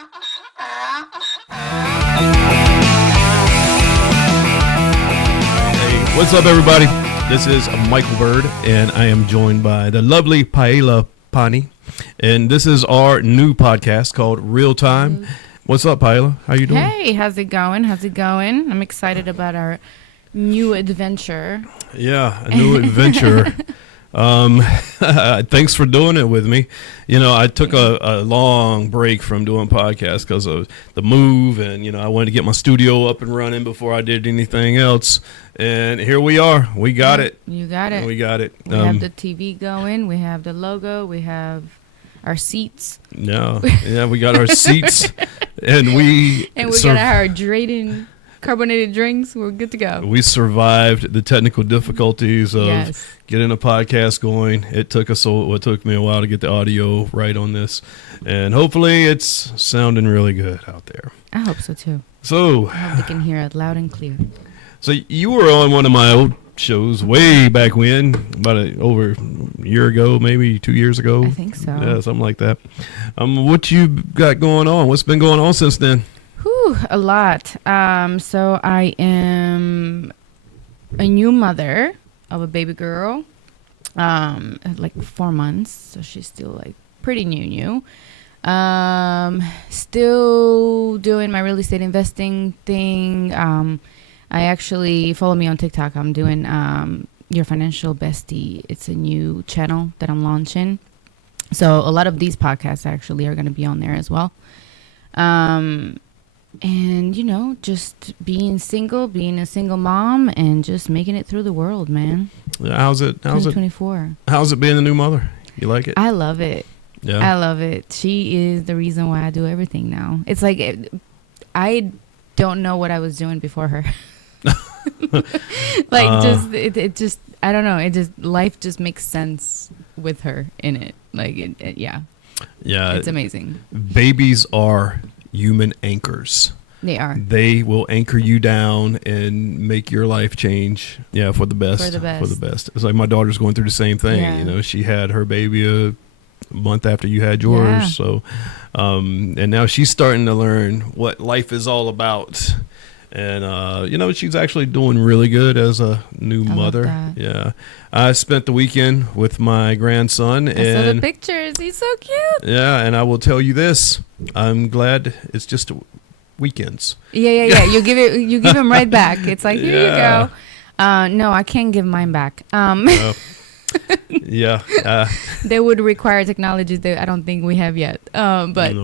Hey, what's up, everybody? This is Michael Bird, and I am joined by the lovely Paela Pani, and this is our new podcast called Real Time. What's up, Paela? How you doing? Hey, how's it going? I'm excited about our new adventure. Yeah, a new adventure. Thanks for doing it with me. You know, I took a long break from doing podcasts because of the move, and I wanted to get my studio up and running before I did anything else. And here we are. We got it. You got it. We got it. We have the TV going. We have the logo. We have our seats. Yeah, we got our seats, and we got our hydrating carbonated drinks. We're good to go. We survived the technical difficulties of getting a podcast going. It took me a while to get the audio right on this, and hopefully it's sounding really good out there. I hope so too. So I hope they can hear it loud and clear. So you were on one of my old shows way back when, over a year ago, maybe 2 years ago. I think so. Yeah, something like that. What you got going on? What's been going on since then? A lot. So I am a new mother of a baby girl, like 4 months. So she's still like pretty new. Still doing my real estate investing thing. I actually follow me on TikTok. I'm doing Your Financial Bestie. It's a new channel that I'm launching. So a lot of these podcasts actually are going to be on there as well. And, just being a single mom and just making it through the world, man. How's it? 2024. How's it being a new mother? You like it? I love it. Yeah. I love it. She is the reason why I do everything now. It's like, I don't know what I was doing before her. I don't know. Life just makes sense with her in it. Like, yeah. Yeah. It's amazing. Babies are human anchors. They are. They will anchor you down and make your life change. Yeah, for the best. For the best. It's like my daughter's going through the same thing. Yeah. She had her baby a month after you had yours. Yeah. So, and now she's starting to learn what life is all about. And, she's actually doing really good as a new mother. Love that. Yeah. I spent the weekend with my grandson. I saw the pictures. He's so cute. Yeah. And I will tell you this. I'm glad it's just weekends. Yeah. You give him right back. It's like, here you go. No, I can't give mine back. Yeah. They would require technologies that I don't think we have yet. But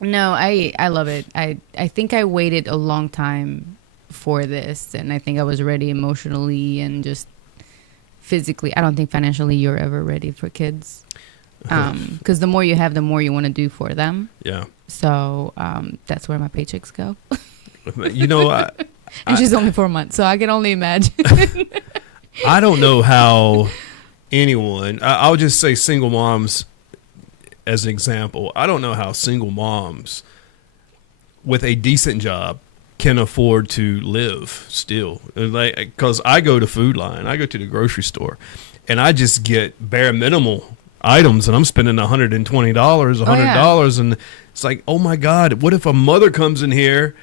no, I love it. I think I waited a long time for this, and I think I was ready emotionally and just physically. I don't think financially you're ever ready for kids. Because the more you have, the more you want to do for them. Yeah. So that's where my paychecks go. And she's only 4 months, so I can only imagine. I don't know how anyone, I'll just say single moms as an example. I don't know how single moms with a decent job can afford to live still. Because I go to Food Line, I go to the grocery store, and I just get bare minimal items, and I'm spending $120, $100, and it's like, oh my God, what if a mother comes in here,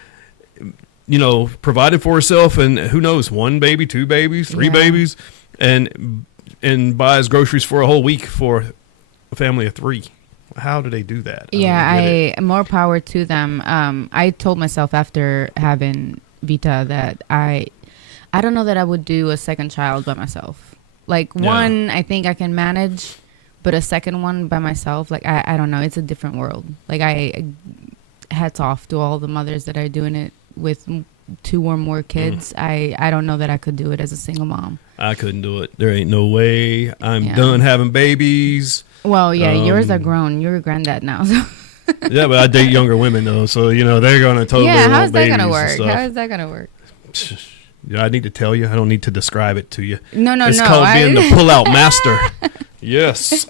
provided for herself, and who knows, 1 baby, 2 babies, 3 babies, and buys groceries for a whole week for a family of 3. How do they do that? More power to them. I told myself after having Vita that I don't know that I would do a second child by myself. Like one, I think I can manage. But a second one by myself, like, I don't know. It's a different world. Like, hats off to all the mothers that are doing it with 2 or more kids. I don't know that I could do it as a single mom. I couldn't do it. There ain't no way. I'm done having babies. Well, yeah, yours are grown. You're a granddad now. So. Yeah, but I date younger women, though. So, they're going to totally how is that going to work? How is that going to work? I need to tell you. I don't need to describe it to you. No. It's called being the pull-out master. Yes.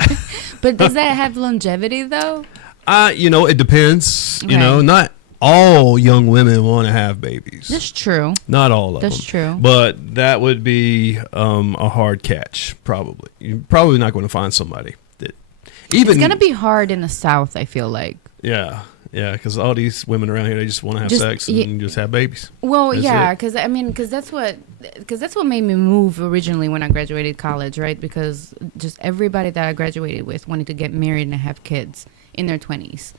But does that have longevity, though? It depends. Okay. Not all young women want to have babies. That's true. Not all of them. That's true. But that would be a hard catch, probably. You're probably not going to find somebody that even. It's going to be hard in the South, I feel like. Yeah. Yeah, because all these women around here, they just want to have sex and just have babies. Well, That's yeah, it. because that's what made me move originally when I graduated college, right? Because just everybody that I graduated with wanted to get married and have kids in their 20s,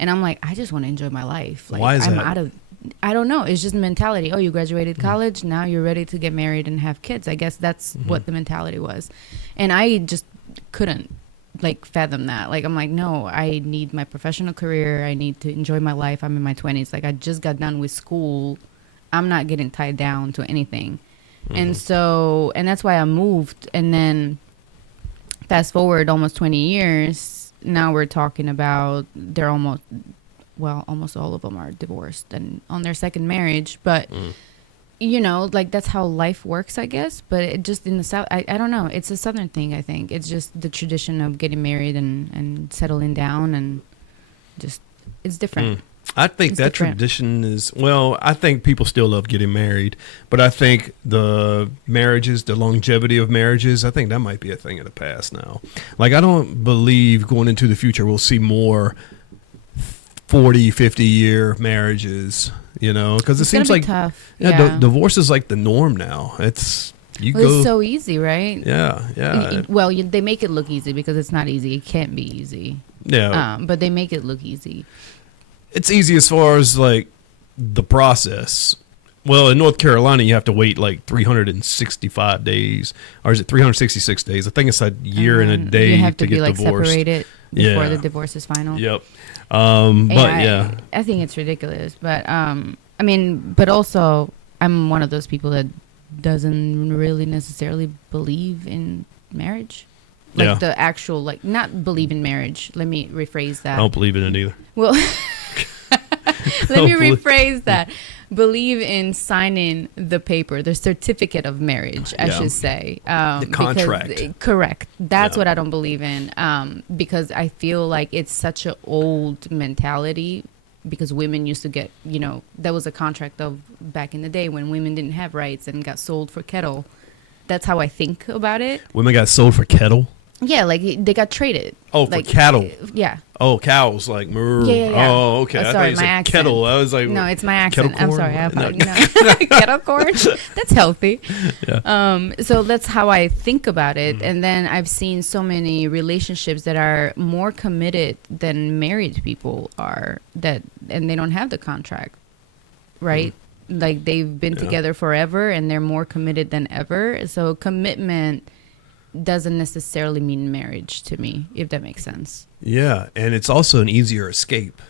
and I'm like, I just want to enjoy my life. Like, Why is I'm that? out of, I don't know. It's just mentality. Oh, you graduated college, now you're ready to get married and have kids. I guess that's what the mentality was, and I just couldn't like fathom that. Like, I'm like, no, I need my professional career. I need to enjoy my life. I'm in my 20s. Like, I just got done with school. I'm not getting tied down to anything. And so, and that's why I moved. And then fast forward almost 20 years, now we're talking about they're almost all of them are divorced and on their second marriage. But you know, like, that's how life works, I guess. But it just in the South, I don't know. It's a Southern thing, I think. It's just the tradition of getting married and settling down, and just, it's different. I think It's that different. tradition is, well, I think people still love getting married, but I think the marriages, the longevity of marriages, I think that might be a thing of the past now. Like, I don't believe going into the future we'll see more 40, 50-year marriages, you know, because it It's gonna seems be like tough. divorce is like the norm now. It's It's so easy, right? yeah. Well, they make it look easy because it's not easy. It can't be easy. Yeah. But they make it look easy. It's easy as far as like the process. Well, in North Carolina, you have to wait like 365 days, or is it 366 days? I think it's a year and a day You have to get be like divorced. separated before Yeah. the divorce is final. Yep. And But yeah, I think it's ridiculous. But I mean, but also, I'm one of those people that doesn't really necessarily believe in marriage. Like, Yeah. the actual, like, not believe in marriage. Let me rephrase that. I don't believe in it either. Well, let me Hopefully. rephrase that. Believe in signing the paper, the certificate of marriage, I Yeah. should say. The contract. Correct. That's Yeah. what I don't believe in, because I feel like it's such an old mentality, because women used to get, you know, that was a contract of back in the day when women didn't have rights and got sold for kettle. That's how I think about it. Women got sold for kettle. Yeah, like, they got traded. Oh, for Like, cattle. Yeah. Oh, cows like moo. Yeah. Oh, okay. I thought sorry, you my said accent. kettle. I was like, No, it's my accent. kettle I'm corn? sorry. I No. apologize. No. Kettle corn. That's healthy. Yeah. So that's how I think about it. And then I've seen so many relationships that are more committed than married people are, and they don't have the contract, right? Like, they've been Yeah. together forever and they're more committed than ever. So commitment doesn't necessarily mean marriage to me, if that makes sense. Yeah, and it's also an easier escape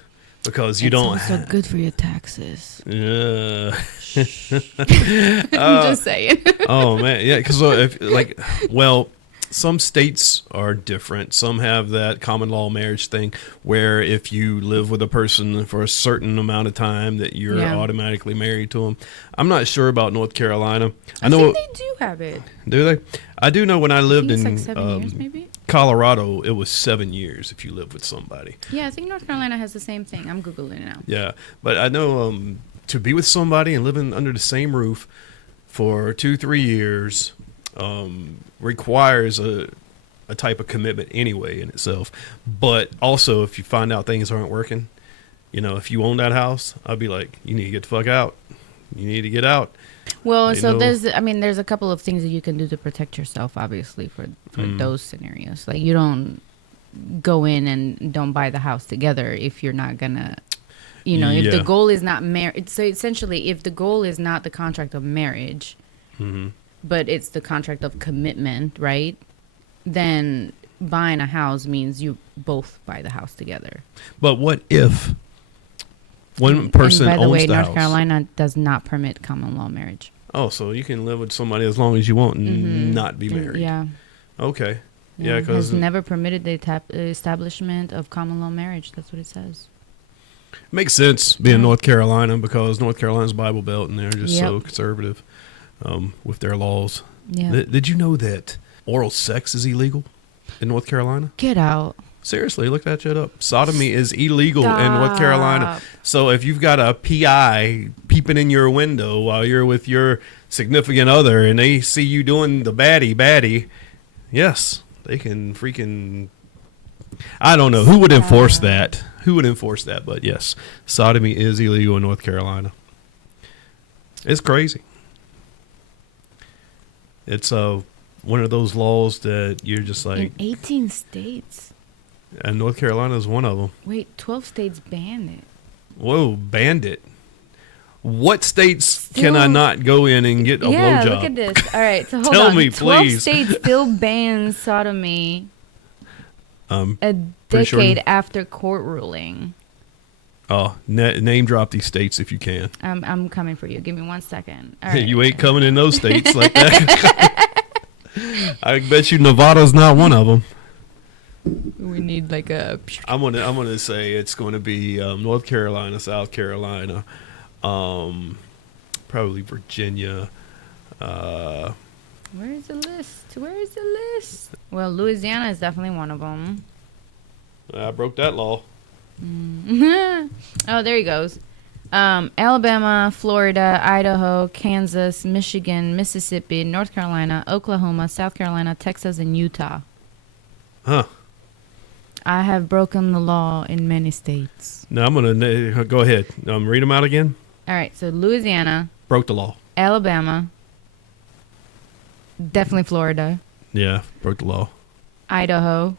because you don't. It's also good for your taxes. Yeah. I'm just saying. Oh man, yeah. Because if like, well, some states are different. Some have that common law marriage thing where if you live with a person for a certain amount of time, that you're Yeah. automatically married to them. I'm not sure about North Carolina. I think they do have it. Do they? I do know when I I lived think it's in like 7 years, maybe. Colorado, it was 7 years if you lived with somebody. Yeah, I think North Carolina has the same thing. I'm Googling it now. Yeah, but I know to be with somebody and living under the same roof for 2-3 years requires a type of commitment anyway in itself. But also, if you find out things aren't working, you know, if you own that house, I'd be like, you need to get the fuck out. You need to get out. Well, You so know? there's a couple of things that you can do to protect yourself, obviously, for those scenarios. Like, you don't go in and don't buy the house together if you're not gonna, you know, if the Yeah. goal is not marriage. So essentially, if the goal is not the contract of marriage, but it's the contract of commitment, right? Then buying a house means you both buy the house together. But what if one person and by the owns way, the North house? Carolina does not permit common law marriage. Oh, so you can live with somebody as long as you want and not be married. Yeah. Okay. Yeah, It because has never permitted the establishment of common law marriage. That's what it says. makes sense being Yeah. North Carolina because North Carolina's Bible Belt and they're just Yep. so conservative with their laws. Yeah. Did you know that oral sex is illegal in North Carolina? Get out. Seriously, look that shit up. Sodomy is illegal in North Carolina. Stop. So if you've got a PI peeping in your window while you're with your significant other and they see you doing the baddie, yes, they can freaking... I don't know. Who would enforce that? who would enforce that? But yes, sodomy is illegal in North Carolina. It's crazy. It's one of those laws that you're just like. In 18 states. And North Carolina is one of them. Wait, 12 states banned it. Whoa, banned it. What states can I not go in and get a blowjob? Yeah, look at this. All right, so hold Tell on. me, 12 please. states still ban sodomy a pretty sure. decade after court ruling. Oh, name drop these states if you can. I'm coming for you. Give me 1 second. All right. You ain't coming in those states like that. I bet you Nevada's not one of them. We need like a. I'm gonna say it's going to be North Carolina, South Carolina, probably Virginia. Where's the list? Well, Louisiana is definitely one of them. I broke that law. Oh, there he goes. Alabama, Florida, Idaho, Kansas, Michigan, Mississippi, North Carolina, Oklahoma, South Carolina, Texas, and Utah. Huh. I have broken the law in many states. Now I'm gonna go ahead. Read them out again. All right, so Louisiana, Broke the law. Alabama, definitely Florida, Yeah, broke the law. Idaho.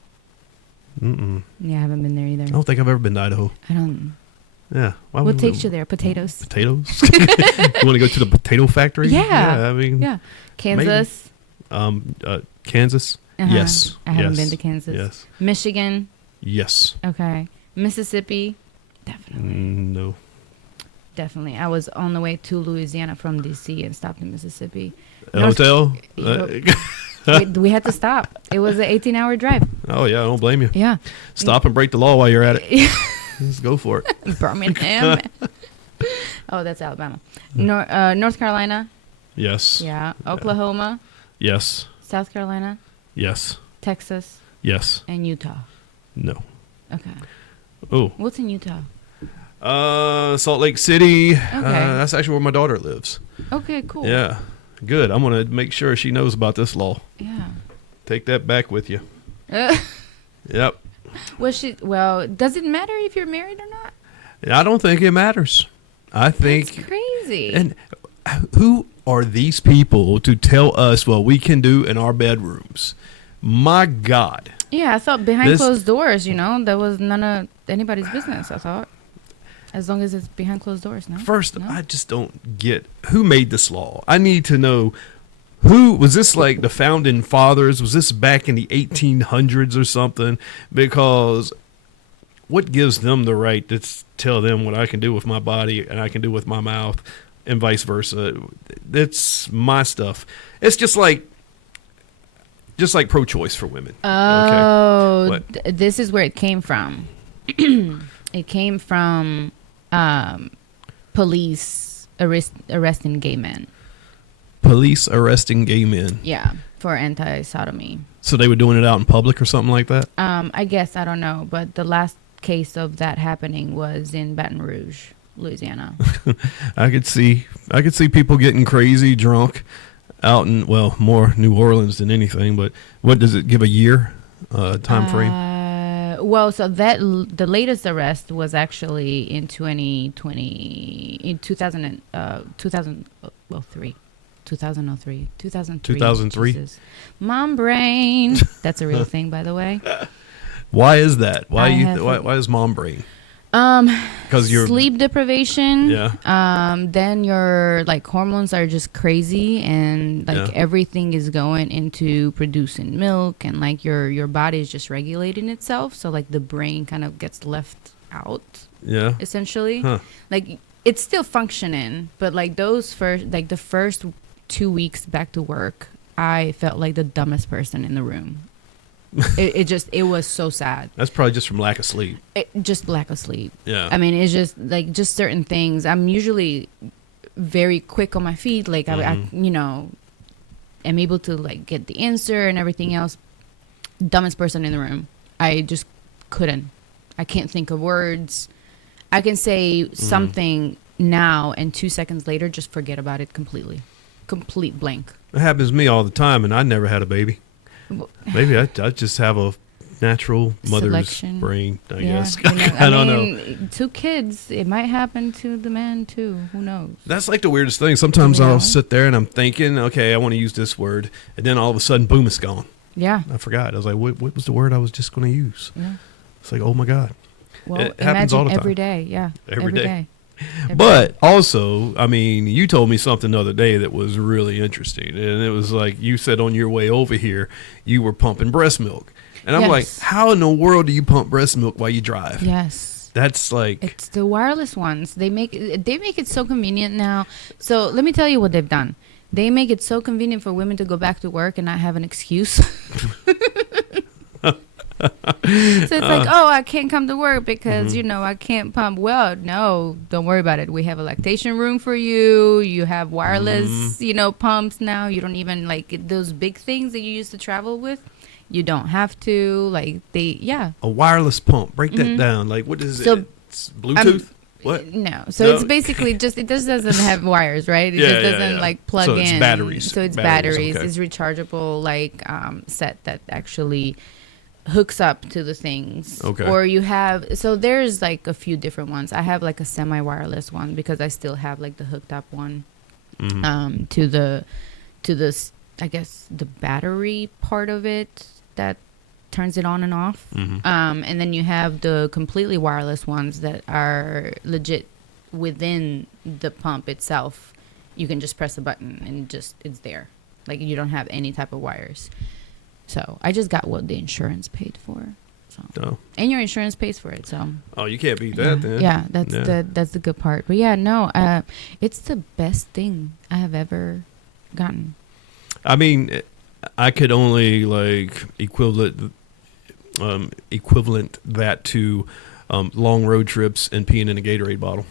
Mm-mm. Yeah, I haven't been there either. I don't think I've ever been to Idaho. I don't. Yeah. What takes you there? Potatoes. Potatoes. You want to go to the potato factory? Yeah. I mean. Yeah. Kansas. Kansas. Uh-huh. Yes. I haven't been to Kansas. Yes. Michigan. Yes. Okay. Mississippi. Definitely. No. Definitely. I was on the way to Louisiana from D.C. and stopped in Mississippi. Hotel? We had to stop. It was an 18-hour drive. Oh, yeah. I don't blame you. Yeah. Stop and break the law while you're at it. Let's go for it. Birmingham. Oh, that's Alabama. North Carolina. Yes. Yeah. Oklahoma. Yes. South Carolina. Yes. Texas. Yes. And Utah. No. Okay. Oh. What's in Utah? Salt Lake City. Okay. That's actually where my daughter lives. Okay, cool. Yeah. Good. I'm going to make sure she knows about this law. Yeah. Take that back with you. Yep. Well, does it matter if you're married or not? I don't think it matters. I think. That's crazy. And who are these people to tell us what we can do in our bedrooms? My God. Yeah, I thought behind closed doors, that was none of anybody's business, I thought. As long as it's behind closed doors, no? First, no? I just don't get who made this law. I need to know who was this, like the founding fathers? Was this back in the 1800s or something? Because what gives them the right to tell them what I can do with my body and I can do with my mouth and vice versa? That's my stuff. It's just like pro-choice for women. Oh, okay. This is where it came from. It came from police arresting gay men. Police arresting gay men. Yeah, for anti-sodomy. So they were doing it out in public or something like that? I guess, I don't know. But the last case of that happening was in Baton Rouge, Louisiana. I could see people getting crazy drunk out in, well, more New Orleans than anything. But what does it give a year time frame? Well, so the latest arrest was actually in 2003. 2003. Jesus. Mom brain. That's a real thing, by the way. Why is that? Why is mom brain? Because you're sleep deprivation. Yeah. Then your hormones are just crazy, and everything is going into producing milk, and your body is just regulating itself. So the brain kind of gets left out. Yeah. Essentially, huh. It's still functioning, but the first 2 weeks back to work, I felt like the dumbest person in the room. It was so sad. That's probably just from lack of sleep. Just lack of sleep. Yeah. I mean, it's just certain things. I'm usually very quick on my feet. I am able to get the answer and everything else. Dumbest person in the room. I just couldn't. I can't think of words. I can say something now and 2 seconds later, just forget about it completely. Complete blank. It happens to me all the time, and I never had a baby. Maybe I just have a natural mother's Selection. brain, I Yeah, guess. you know, I don't know. 2 kids, it might happen to the man too. Who knows? That's like the weirdest thing. Sometimes You know? I'll sit there and I'm thinking, okay, I want to use this word. And then all of a sudden, boom, it's gone. Yeah. I forgot. I was like, what was the word I was just going to use? Yeah. It's like, oh my God. Well, It happens all the every time. day. Yeah. Every day. Every But day. also, I mean, you told me something the other day that was really interesting. And it was like, you said on your way over here, you were pumping breast milk. And I'm like, Yes. how in the world do you pump breast milk while you drive? Yes. That's like, It's the wireless ones. They make it so convenient now. So let me tell you what they've done. They make it so convenient for women to go back to work and not have an excuse. So it's like, oh, I can't come to work because, I can't pump. Well, no, don't worry about it. We have a lactation room for you. You have wireless, pumps now. You don't even like those big things that you used to travel with. You don't have to. Like a wireless pump. Break that down. Like, what is So, it? It's Bluetooth? What? No. So No. it's basically it just doesn't have wires, right? It just doesn't like plug So in. it's batteries. So it's Batteries, batteries. okay. It's rechargeable set that actually hooks up to the things. Okay. Or you have, so there's like a few different ones. I have like a semi-wireless one because I still have like the hooked up one to the I guess the battery part of it that turns it on and off. And then you have the completely wireless ones that are legit within the pump itself. You can just press a button and it's there. Like you don't have any type of wires. So I just got what the insurance paid for. So and your insurance pays for it. So you can't beat that then. Yeah, that's the good part. But yeah, no, it's the best thing I have ever gotten. I mean, I could only like equivalent that to long road trips and peeing in a Gatorade bottle.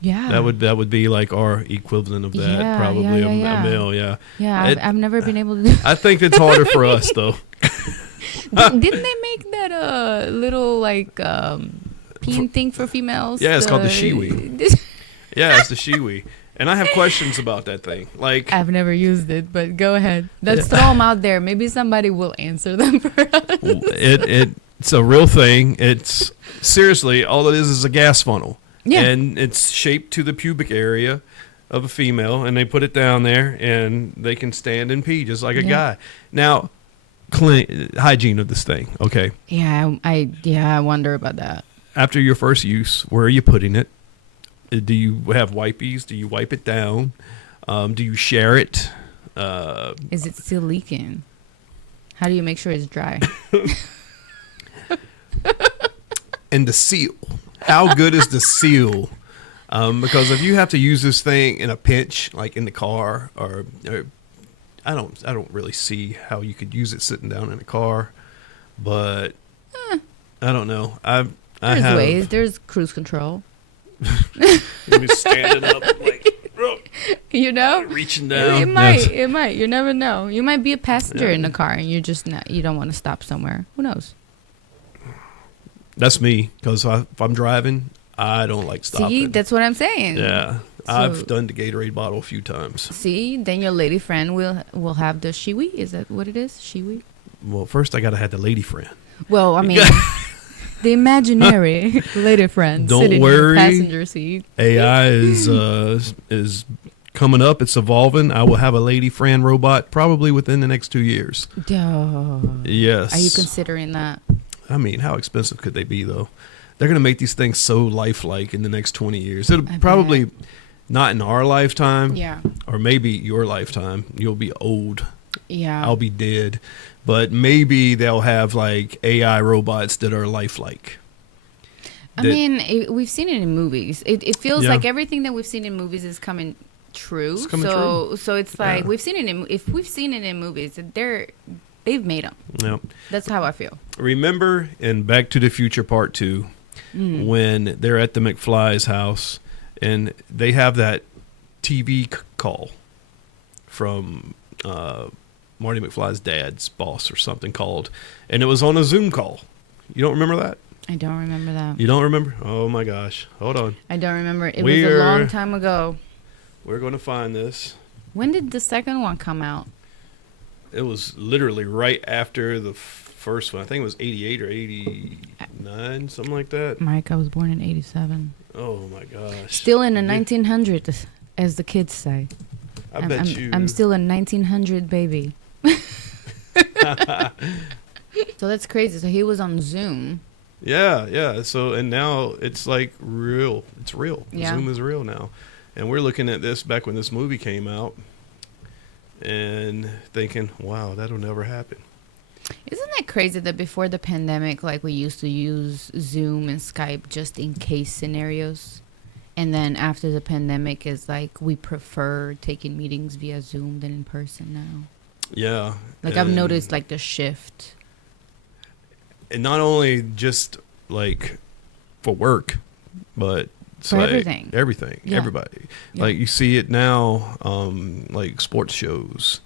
Yeah, that would be like our equivalent of that. Yeah, probably yeah. a meal. Yeah. Yeah, I've never been able to do. I think it's harder for us though. Didn't they make that little like peeing thing for females? Yeah, it's called the SHEWEE. Yeah, it's the SHEWEE. And I have questions about that thing. Like, I've never used it, but go ahead. Let's throw them out there. Maybe somebody will answer them for us. It's a real thing. It's seriously all it is a gas funnel. Yeah. And it's shaped to the pubic area of a female, and they put it down there, and they can stand and pee just like a guy. Now, hygiene of this thing, okay? Yeah, I wonder about that. After your first use, where are you putting it? Do you have wipies? Do you wipe it down? Do you share it? Is it still leaking? How do you make sure it's dry? And the seal. How good is the seal? Because if you have to use this thing in a pinch, like in the car, or I don't really see how you could use it sitting down in a car, but I don't know. There's ways. There's cruise control. You're standing up, like It reaching down. might. It might. You never know. You might be a passenger in the car, and you don't want to stop somewhere. Who knows? That's me, because if I'm driving, I don't like stopping. See, that's what I'm saying. Yeah, So- I've done the Gatorade bottle a few times. See, then your lady friend will have the SHEWEE. Is that what it is? SHEWEE. Well, first I gotta have the lady friend. Well, I mean, the imaginary lady friend Don't sitting worry. in the passenger seat. AI is coming up. It's evolving. I will have a lady friend robot probably within the next 2 years. Duh. Yes. Are you considering that? I mean, how expensive could they be, though? They're going to make these things so lifelike in the next 20 years. It'll probably not in our lifetime. Yeah. Or maybe your lifetime. You'll be old. Yeah. I'll be dead. But maybe they'll have like AI robots that are lifelike. I mean, we've seen it in movies. It feels like everything that we've seen in movies is coming true. It's coming true. So it's like we've seen it if we've seen it in movies, they've made them. Yeah. That's how I feel. Remember in Back to the Future Part 2 when they're at the McFly's house and they have that TV call from Marty McFly's dad's boss or something called, and it was on a Zoom call. You don't remember that? I don't remember that. You don't remember? Oh my gosh. Hold on. I don't remember. It was a long time ago. We're going to find this. When did the second one come out? It was literally right after the first one. I think it was 88 or 89, something like that. Mike, I was born in 87. Oh my gosh. Still in the 1900s, as the kids say. I'm still a 1900 baby. So that's crazy. So he was on Zoom. Yeah. So, and now it's like real. It's real. Yeah. Zoom is real now. And we're looking at this back when this movie came out and thinking, wow, that'll never happen. Isn't that crazy that before the pandemic, like we used to use Zoom and Skype just in case scenarios? And then after the pandemic is like we prefer taking meetings via Zoom than in person now. Yeah. Like I've noticed like the shift. And not only just like for work, but it's For like everything. Yeah. Everybody. Yeah. Like you see it now, like sports shows,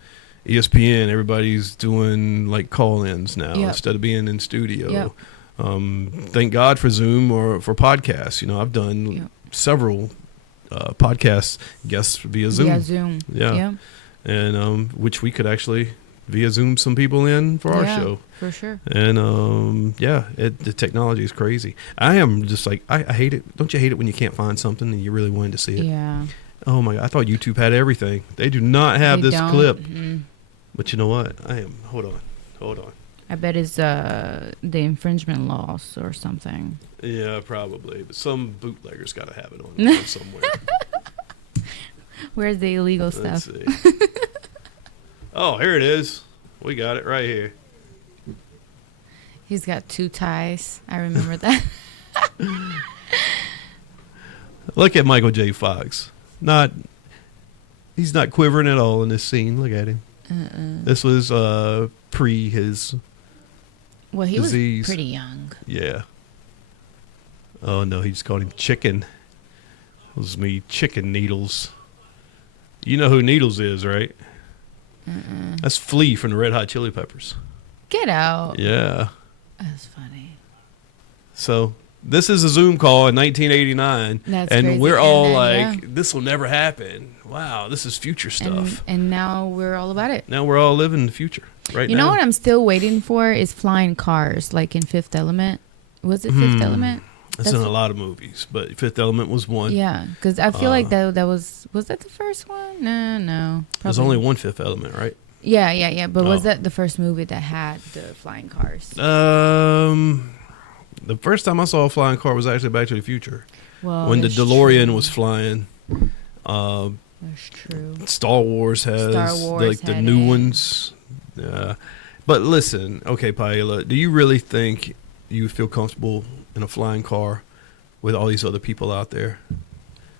ESPN, everybody's doing like call-ins now instead of being in studio. Thank God for Zoom or for podcasts. You know, I've done several podcast guests via Zoom. Via Zoom. Yeah. And which we could actually via Zoom some people in for our show. For sure. And the technology is crazy. I am just like I hate it. Don't you hate it when you can't find something and you really wanted to see it? Yeah. Oh my God! I thought YouTube had everything. They do not have this clip. Mm-hmm. But you know what? Hold on. I bet it's the infringement laws or something. Yeah, probably. But some bootlegger's got to have it on there somewhere. Where's the illegal Let's stuff? see. Oh, here it is. We got it right here. He's got 2 ties. I remember that. Look at Michael J. Fox. He's not quivering at all in this scene. Look at him. This was pre his Well, he disease. was pretty young. Yeah. Oh no, he just called him Chicken. Those me chicken Needles. You know who Needles is, right? That's Flea from the Red Hot Chili Peppers. Get out. Yeah. That's funny. So this is a Zoom call in 1989, That's and crazy. we're all And like, then, "This will never happen." Wow, this is future stuff. And now we're all about it. Now we're all living in the future right now. You know what I'm still waiting for is flying cars, like in Fifth Element. Was it Fifth Element? That's in a lot of movies, but Fifth Element was one. Yeah, because I feel like that was that the first one? No. There's only one Fifth Element, right? Yeah. But was that the first movie that had the flying cars? The first time I saw a flying car was actually Back to the Future. Well, when the that's DeLorean true. was flying. That's true. Star Wars has like the new ones. Yeah. But listen, okay, Paela, do you really think you would feel comfortable in a flying car with all these other people out there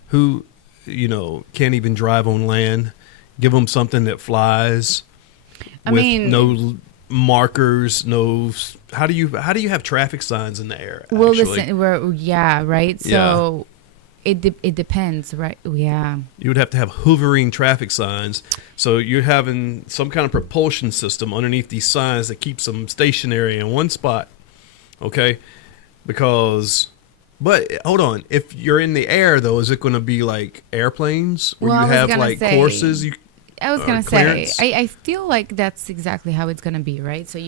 who, can't even drive on land? Give them something that flies no markers, no. How do you have traffic signs in the air? Well, actually? listen, right. So it depends, right? Yeah. You would have to have hovering traffic signs. So you're having some kind of propulsion system underneath these signs that keeps them stationary in one spot. Okay, but hold on. If you're in the air, though, is it going to be like airplanes where you have like courses? I was gonna say, I feel like that's exactly how it's gonna be, right? So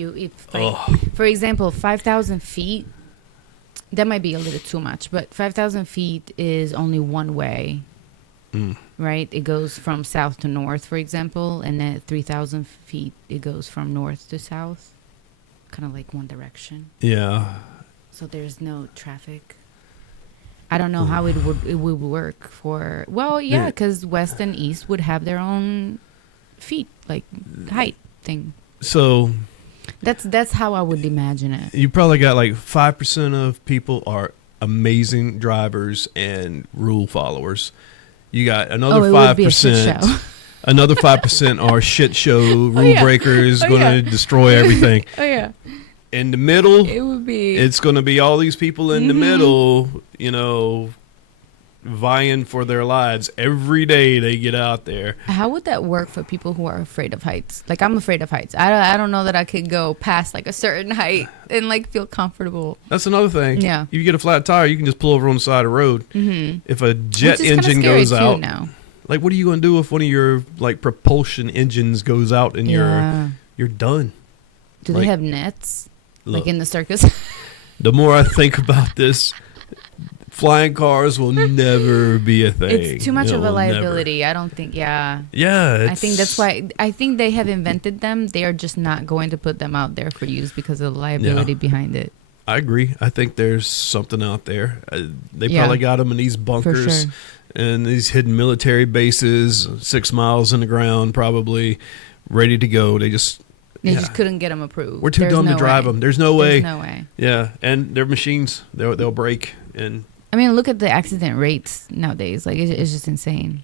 for example, 5,000 feet, that might be a little too much, but 5,000 feet is only one way, right? It goes from south to north, for example, and then 3,000 feet, it goes from north to south, kind of like one direction. Yeah. So there's no traffic. I don't know how it would work for. Well, yeah, because west and east would have their own feet, like height thing. So that's how I would imagine it. You probably got like 5% of people are amazing drivers and rule followers. You got another 5%. Another 5% are shit show rule breakers, going to destroy everything. Oh yeah. In the middle, it's going to be all these people in the middle, vying for their lives. Every day they get out there. How would that work for people who are afraid of heights? Like, I'm afraid of heights. I don't know that I could go past like a certain height and like feel comfortable. That's another thing. Yeah. If you get a flat tire, you can just pull over on the side of the road. Mm-hmm. If a jet engine goes out, like, what are you going to do if one of your like propulsion engines goes out and you're done? Do they have nets? like Look, in the circus. the more I think about this, flying cars will never be a thing. It's too much It of a will never. liability. I don't think. Yeah. Yeah, I think that's why. I think they have invented them. They are just not going to put them out there for use because of the liability behind it. I agree. I think there's something out there. They Yeah. probably got them in these bunkers sure. and these hidden military bases, 6 miles in the ground, probably ready to go. They just couldn't get them approved. We're too There's dumb to no drive way. them. There's no way. There's no way. Yeah, and they're machines. They'll break. And I mean, look at the accident rates nowadays. Like, it's just insane.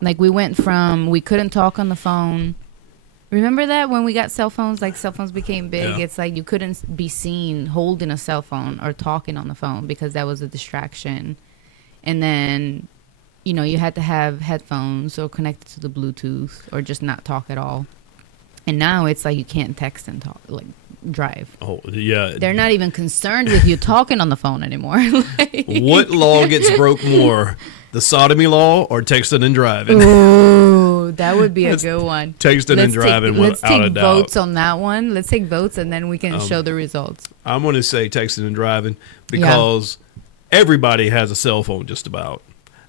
Like, we went from we couldn't talk on the phone. Remember that when we got cell phones? Like, cell phones became big. Yeah. It's like you couldn't be seen holding a cell phone or talking on the phone because that was a distraction. And then, you had to have headphones or connected to the Bluetooth or just not talk at all. And now it's like you can't text and talk, like drive. oh yeah, They're not even concerned with you talking on the phone anymore. Like, what law gets broke more, the sodomy law or texting and driving? ooh, that would be a Let's- good one. Texting and driving Let's without a take doubt. votes on that one. Let's take votes and then we can show the results. I'm going to say texting and driving because everybody has a cell phone just about.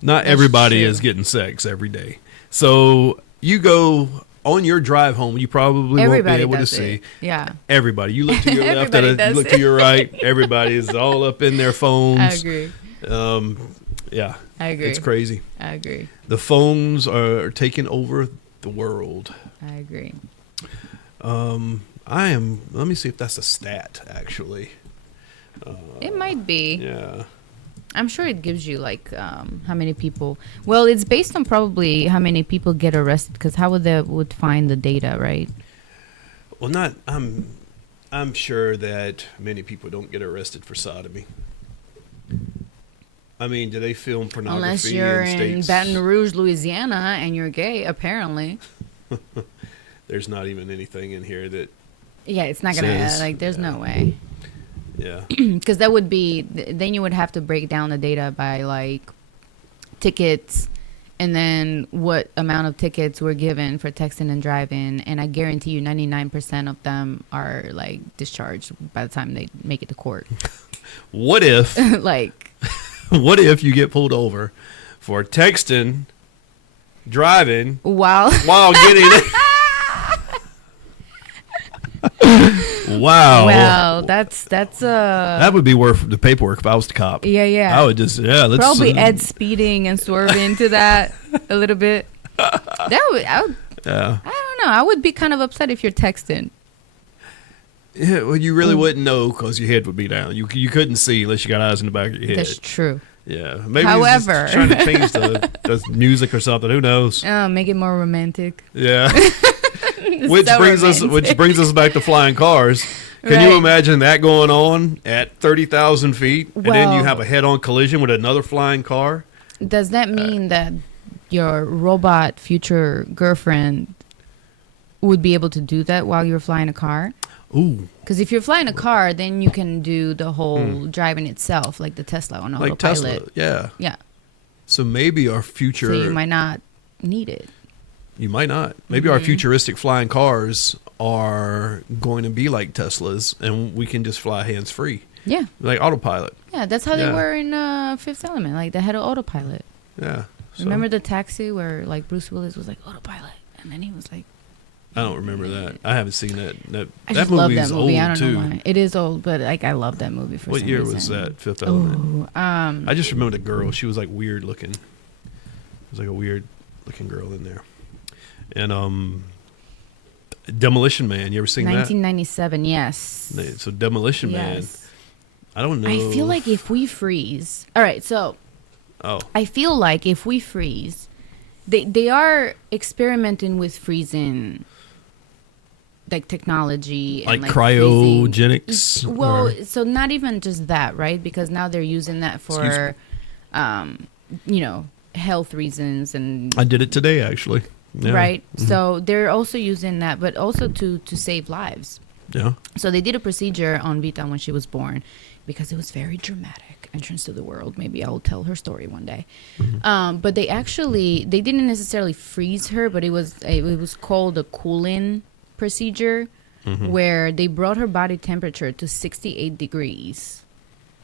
Not That's everybody true. is getting sex every day. So you go on your drive home, you probably Everybody won't be able to does see. it. Yeah, Everybody. You look to your left, Everybody you does look it. to your right. Everybody is all up in their phones. I agree. Yeah, I agree. it's crazy. I agree. The phones are taking over the world. I agree. Let me see if that's a stat, actually. It might be. Yeah. I'm sure it gives you like how many people. Well, it's based on probably how many people get arrested. Because how would they would find the data, right? Well, not. I'm sure that many people don't get arrested for sodomy. I mean, do they film pornography Unless you're in in states? Baton Rouge, Louisiana, and you're gay, apparently. There's not even anything in here that. Yeah, it's not gonna Says- like. There's yeah. no way. Yeah. Because that would be. Then you would have to break down the data by like tickets, and then what amount of tickets were given for texting and driving. And I guarantee you, 99% of them are like discharged by the time they make it to court. What if? Like. What if you get pulled over for texting, driving Wow. while getting it? Wow. Well, that's That would be worth the paperwork if I was the cop. yeah. I would just let's Probably Ed speeding and swerving to that a little bit. I would Yeah. I don't know. I would be kind of upset if you're texting. Yeah, well, you really wouldn't know because your head would be down. You couldn't see unless you got eyes in the back of your head. That's true. Yeah, maybe However- he's just trying to change the music or something. Who knows? Make it more romantic. Yeah. So which brings us back to flying cars. Can Right. you imagine that going on at 30,000 feet, and then you Well- have a head-on collision with another flying car? Does that mean that your robot future girlfriend would be able to do that while you're flying a car? Ooh, Because if you're flying a car, then you can do the whole driving itself, like the Tesla on like autopilot. Tesla. Yeah. Yeah. So maybe our future. So you might not need it. You might not. Maybe our futuristic flying cars are going to be like Teslas, and we can just fly hands-free, Yeah. like autopilot. Yeah, that's how Yeah. they were in Fifth Element. Like, they had an autopilot. Yeah. So, Remember the taxi where, like, Bruce Willis was like, autopilot? And then he was like... I don't remember that. I haven't seen that. That I just love movie that is movie. I old don't too. know why. It is old, but, like, I love that movie for What some year reason. was that? Fifth Element. Oh, I just remember the girl. She was like weird looking. It was like a weird looking girl in there. And Demolition Man. You ever seen 1997, yes. that? So Demolition Man. Yes. I don't know. I feel like if we freeze... All right, so... Oh, I feel like if we freeze... They are experimenting with freezing... like technology and like freezing. cryogenics. Well, or- so not even just that, right? Because now they're using that for, health reasons and I did it today actually. Yeah. right. So they're also using that, but also to save lives. Yeah. So they did a procedure on Vita when she was born, because it was very dramatic entrance to the world. Maybe I'll tell her story one day. But they didn't necessarily freeze her, but it was called a cooling procedure. where they brought her body temperature to 68 degrees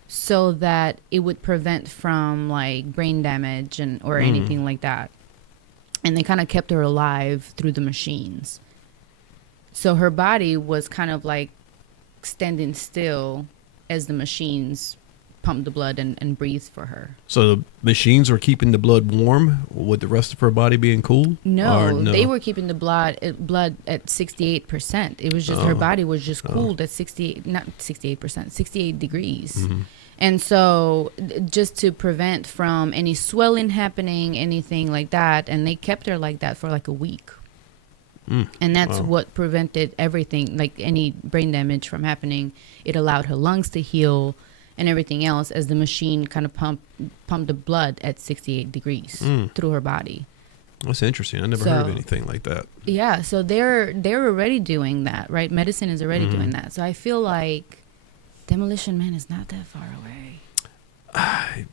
so that it would prevent from like brain damage and or anything like that. And they kind of kept her alive through the machines. So her body was kind of like standing still as the machines pumped the blood and breathed for her. So the machines were keeping the blood warm with the rest of her body being cool? No, they were keeping the blood at 68%. It was just her body was just cooled at 68 degrees. And so just to prevent from any swelling happening, anything like that, and they kept her like that for like a week. And that's what prevented everything, like any brain damage from happening. It allowed her lungs to heal and everything else as the machine kind of pumped the blood at 68 degrees through her body. That's interesting. I never heard of anything like that. Yeah, so they're already doing that, right? Medicine is already doing that. So I feel like Demolition Man is not that far away.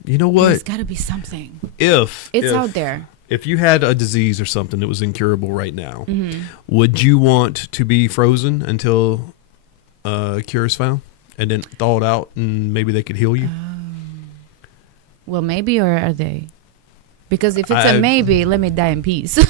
You know what? There's got to be something. If it's out there. If you had a disease or something that was incurable right now, would you want to be frozen until a cure is found and then thawed out and maybe they could heal you? Well, maybe, or are they? Because if it's a maybe, let me die in peace.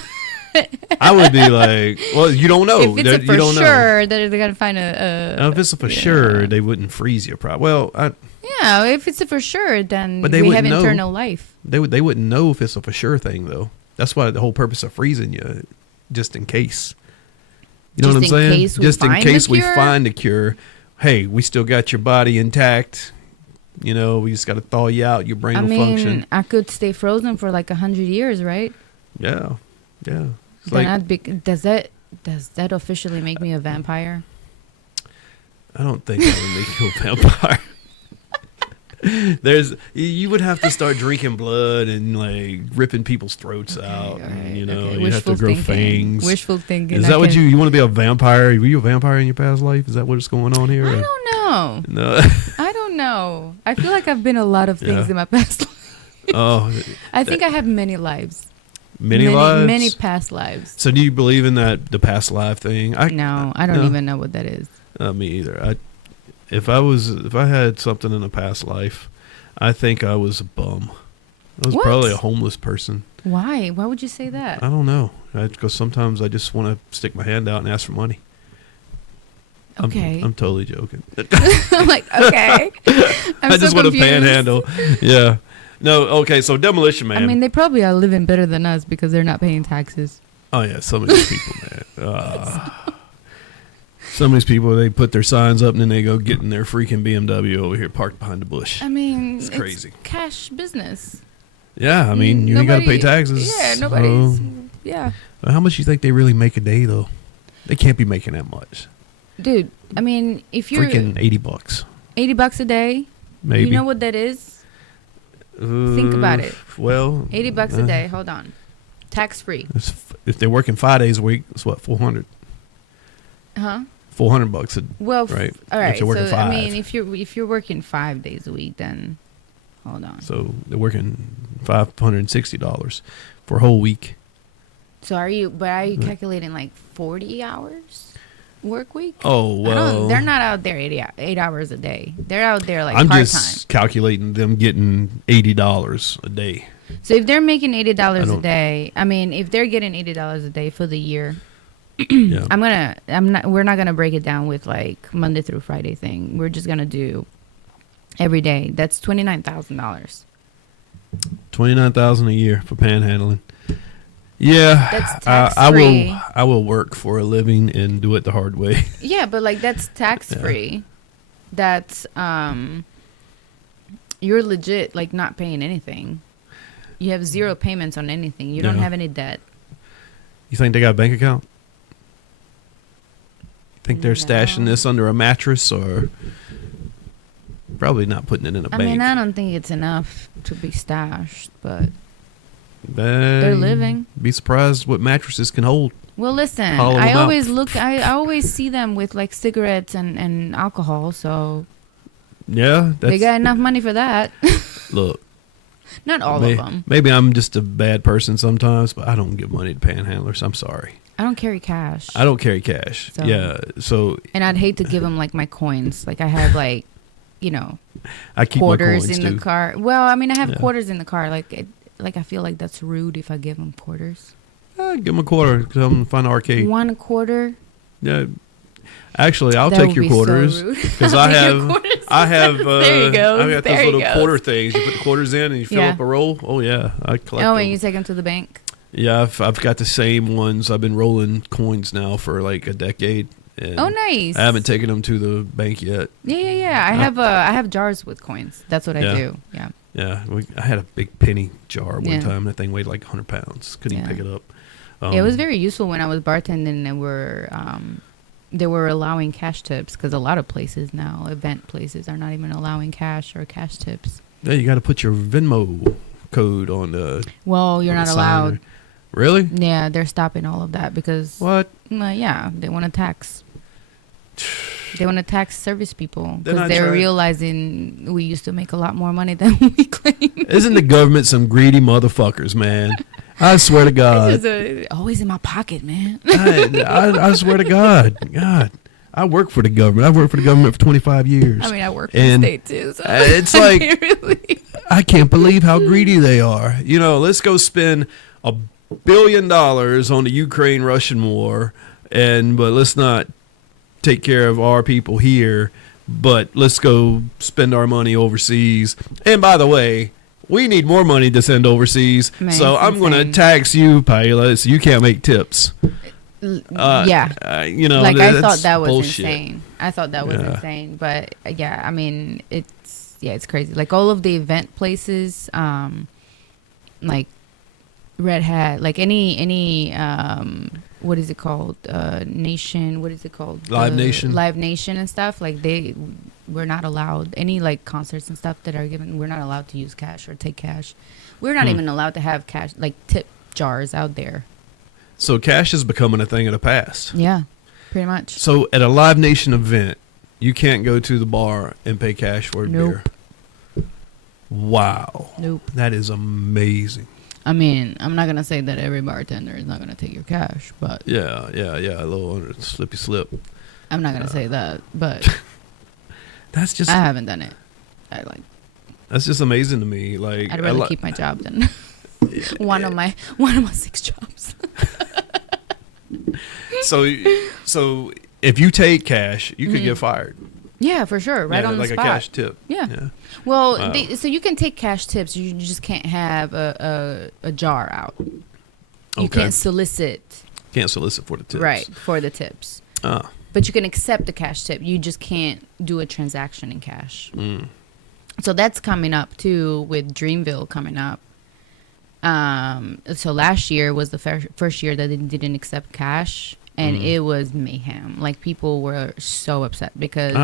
I would be like, well, you don't know. If it's a for sure, that they're going to find now, if it's a for sure, they wouldn't freeze you. Probably. Well, yeah, if it's a for sure, then but they we have know. eternal life. They wouldn't know if it's a for sure thing, though. That's why the whole purpose of freezing you, just in case. You know what I'm saying? Just in case we find a cure. Hey, we still got your body intact. You know, we just got to thaw you out. Your brain will function. I could stay frozen for like 100 years, right? Yeah. Does that officially make me a vampire? I don't think that would make you a vampire. You would have to start drinking blood and like ripping people's throats out. Right, and, you know, okay. you have to grow fangs. Wishful thinking. Is that what you want to be a vampire? Were you a vampire in your past life? Is that what's going on here? I don't know. No. I don't know. I feel like I've been a lot of things in my past life. I think I have many lives. Many lives? Many past lives. So do you believe in the past life thing? No, I don't even know what that is. Me either. If I had something in a past life, I think I was a bum. I was probably a homeless person. Why? Why would you say that? I don't know. Because sometimes I just want to stick my hand out and ask for money. Okay. I'm totally joking. I'm like, okay. I just want to panhandle. Yeah. No, okay, so Demolition Man. I mean, they probably are living better than us because they're not paying taxes. Oh, yeah, some of these people, man. Some of these people, they put their signs up and then they go get in their freaking BMW over here parked behind the bush. I mean, it's crazy. Cash business. Yeah, I mean, you ain't got to pay taxes. Yeah, nobody's, yeah. How much you think they really make a day, though? They can't be making that much. Dude, I mean, if you're... Freaking $80. $80 a day? Maybe. You know what that is? Think about it. Well, $80 a day. Hold on. Tax free. If they're working 5 days a week, it's what, 400? Huh? $400 right. All right. So five. I mean, if you're working 5 days a week, then hold on. So they're working $560 for a whole week. So are you calculating like 40 hours work week? Oh, well. They're not out there 8 hours a day. They're out there like I'm part-time. just calculating them getting $80 a day. So if they're making $80 a day, I mean, if they're getting $80 a day for the year, yeah. we're not gonna break it down with like Monday through Friday thing. We're just gonna do every day. That's $29,000. $29,000 a year for panhandling. Yeah, that's tax free. I will work for a living and do it the hard way. Yeah, but like that's tax free. Yeah. That's you're legit like not paying anything. You have zero payments on anything. You don't have any debt. You think they got a bank account? Think they're stashing this under a mattress, or probably not putting it in a bank? I mean, I don't think it's enough to be stashed, but they're living. Be surprised what mattresses can hold. Well, listen, I always see them with like cigarettes and alcohol, so yeah, they got enough money for that. Look, Not all of them. Maybe I'm just a bad person sometimes, but I don't give money to panhandlers. I'm sorry. I don't carry cash. I don't carry cash. So- Yeah. So And I'd hate to give them like my coins. Like I have like, you know, I keep my quarters coins in too. the car. Well, I mean, I have Yeah. quarters in the car. Like I feel like that's rude if I give them quarters. Give them a quarter. Tell them to find an arcade. 1 quarter. Yeah. Actually, I'll That take would your be so quarters rude. because I'll I take your have. quarters. I have. There you go. I've got There those you little go. quarter things. You put the quarters in and you fill Yeah. up a roll. Oh yeah, I collect Oh, them. and you take them to the bank. Yeah, I've got the same ones. I've been rolling coins now for like a decade. And Oh, nice. I haven't taken them to the bank yet. Yeah. I have jars with coins. That's what I Yeah. do. Yeah. Yeah, I had a big penny jar one Yeah. time. That thing weighed like 100 pounds. Couldn't even Yeah. pick it up. It was very useful when I was bartending and they were allowing cash tips because a lot of places now, event places, are not even allowing cash or cash tips. Yeah, you got to put your Venmo code on the. Well, you're on not the sign allowed. there. Really? Yeah, they're stopping all of that because What? yeah, they want to tax. They want to tax service people They're because not they're trying- realizing we used to make a lot more money than we claim. Isn't the government some greedy motherfuckers, man? I swear to God. Always in my pocket, man. I swear to God. God. I work for the government. I've worked for the government for 25 years. I mean, I work for And the state too. So it's I like- mean, really. I can't believe how greedy they are. You know, let's go spend $1 billion on the Ukraine-Russian war, but let's not take care of our people here, but let's go spend our money overseas. And by the way, we need more money to send overseas, Man, so it's I'm going to insane. tax you, Paela, so you can't make tips. Yeah. You know, Like I that's thought that was bullshit. insane. I thought that was Yeah. insane. But yeah, I mean, it's crazy. Like all of the event places, like Red Hat, like any what is it called? Nation, what is it called? Live Nation. Live Nation and stuff. Like we're not allowed any like concerts and stuff that are given. We're not allowed to use cash or take cash. We're not even allowed to have cash like tip jars out there. So cash is becoming a thing of the past. Yeah, pretty much. So at a Live Nation event, you can't go to the bar and pay cash for a Nope. beer. Wow. Nope. That is amazing. I mean, I'm not gonna say that every bartender is not gonna take your cash, but Yeah. A little slippy slip. I'm not gonna say that. But That's just I haven't done it. that's just amazing to me. Like I'd rather keep my job than one of my 6 jobs. So if you take cash, you could get fired. Yeah, for sure. Right Yeah, on like the a spot. cash tip. Yeah. Well, Wow. so you can take cash tips. You just can't have a jar out. You Okay. can't solicit Can't solicit for the tips. right for the tips. Ah. But you can accept the cash tip. You just can't do a transaction in cash. Mm. So that's coming up too with Dreamville coming up. So last year was the first year that they didn't accept cash, and it was mayhem. Like people were so upset because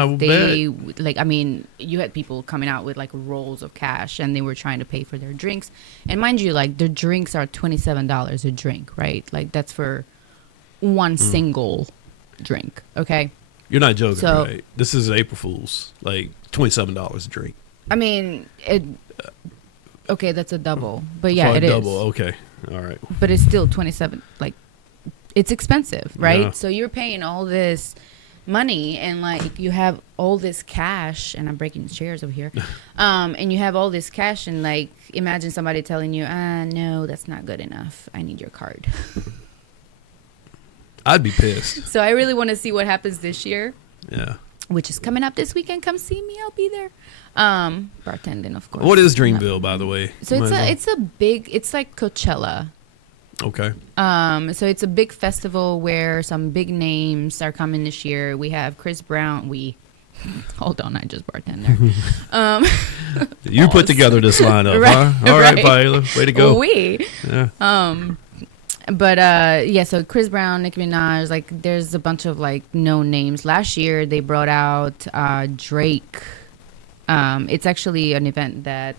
you had people coming out with like rolls of cash, and they were trying to pay for their drinks. And mind you, like their drinks are $27 a drink, right? Like that's for one single drink. Okay. You're not joking, So- right? This is April Fool's. Like $27 a drink. I mean, okay, that's a double, but yeah, For a it is. double. Okay. All right. But it's still 27. Like, it's expensive, right? Yeah. So you're paying all this money, and like you have all this cash, and I'm breaking chairs over here. And you have all this cash, and like imagine somebody telling you, no, that's not good enough. I need your card. I'd be pissed. So I really want to see what happens this year, Yeah. which is coming up this weekend. Come see me. I'll be there. Bartending, of course. What is Dreamville, by the way? So it's like Coachella. Okay. So it's a big festival where some big names are coming this year. We have Chris Brown. Hold on, I just bartender. You put together this lineup, Right, huh? All right, right. Paela. Way to go. Yeah. But so Chris Brown, Nicki Minaj, like there's a bunch of like known names. Last year they brought out Drake. It's actually an event that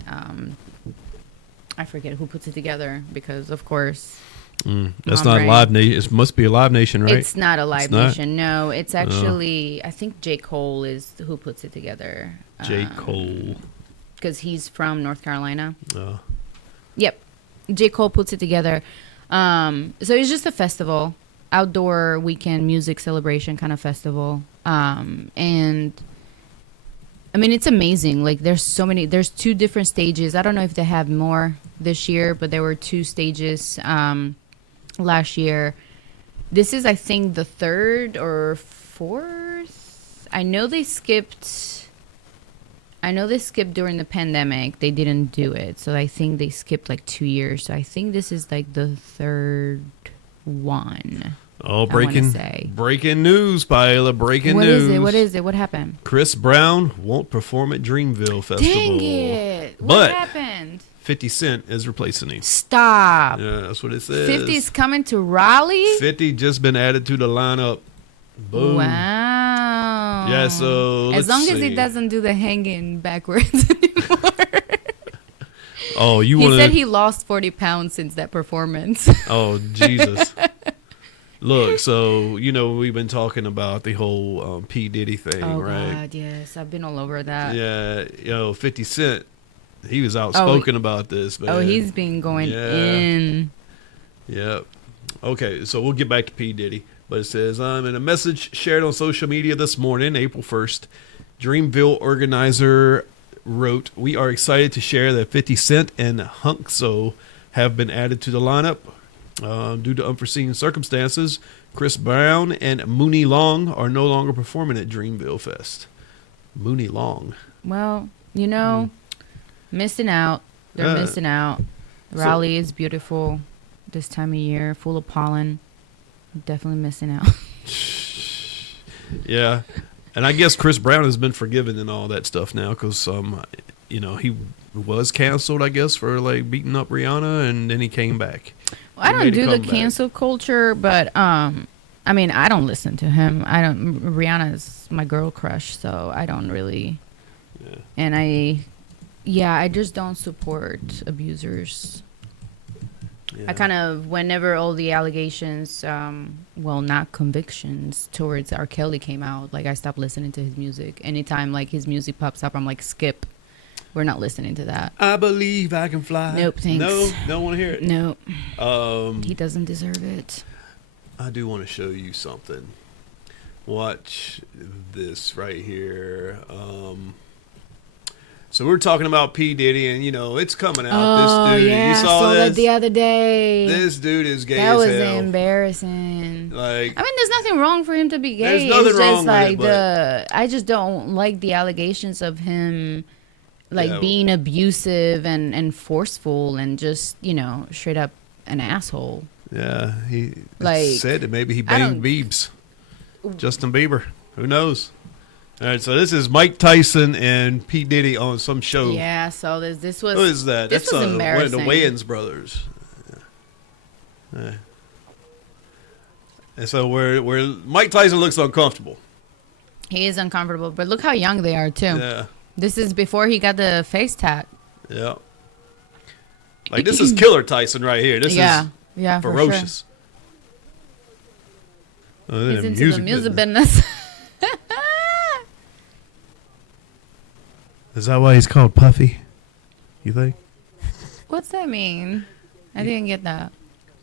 I forget who puts it together because of course That's Mom not Brain. Live Nation. It must be a Live Nation, right? It's not a Live not? Nation. No, it's actually I think J. Cole is who puts it together. J. Cole. Because he's from North Carolina. Yep. J. Cole puts it together. So it's just a festival, outdoor weekend music celebration kind of festival. And I mean, it's amazing. Like, there's 2 different stages. I don't know if they have more this year, but there were 2 stages last year. This is, I think, the 3rd or 4th. I know they skipped during the pandemic. They didn't do it. So I think they skipped like 2 years. So I think this is like the 3rd one. Oh, breaking news, Paela. Breaking news. What is it? What happened? Chris Brown won't perform at Dreamville Festival. Dang it. What happened? 50 Cent is replacing him. Stop. Yeah, that's what it says. 50's coming to Raleigh? 50 just been added to the lineup. Boom. Wow. Yeah, so as long as he doesn't do the hanging backwards anymore. Oh, you want to... He said he lost 40 pounds since that performance. Oh, Jesus. Look, so, we've been talking about the whole P Diddy thing, right? Oh, God, yes. I've been all over that. Yeah, 50 Cent, he was outspoken about this, man. Oh, he's been going in. Yeah. Okay, so we'll get back to P Diddy. But it says, in a message shared on social media this morning, April 1st, Dreamville organizer wrote, "We are excited to share that 50 Cent and Hunkso have been added to the lineup. Due to unforeseen circumstances, Chris Brown and Mooney Long are no longer performing at Dreamville Fest." Mooney Long. Well, missing out. They're missing out. Raleigh is beautiful this time of year, full of pollen. Definitely missing out. Yeah. And I guess Chris Brown has been forgiven and all that stuff now because, he was canceled, I guess, for like beating up Rihanna, and then he came back. Well, I don't do the cancel culture, but I mean, I don't listen to him. Rihanna is my girl crush, so I don't really. Yeah. And I just don't support abusers. Yeah. I kind of, whenever all the allegations, not convictions towards R. Kelly came out, like I stopped listening to his music. Anytime like his music pops up, I'm like, skip. We're not listening to that. I believe I can fly. Nope, thanks. No, don't want to hear it. Nope. He doesn't deserve it. I do want to show you something. Watch this right here. So we're talking about P Diddy, and it's coming out. Oh, this dude, yeah, you saw that the other day. This dude is gay that as was hell. Embarrassing. Like, I mean, there's nothing wrong for him to be gay. There's nothing it's wrong just like with it, I just don't like the allegations of him, being abusive and forceful and just straight up an asshole. Yeah, he like said that maybe he banged Biebs. Justin Bieber. Who knows? All right, so this is Mike Tyson and P Diddy on some show. Yeah, so this was. Who is that? This That's was one of embarrassing. the Wayans brothers. Yeah. And so where Mike Tyson looks uncomfortable. He is uncomfortable, but look how young they are too. Yeah. This is before he got the face tat. Yeah. Like this is Killer Tyson right here. This is ferocious. For sure. He's into the music business. Is that why he's called Puffy? You think? What's that mean? I didn't get that.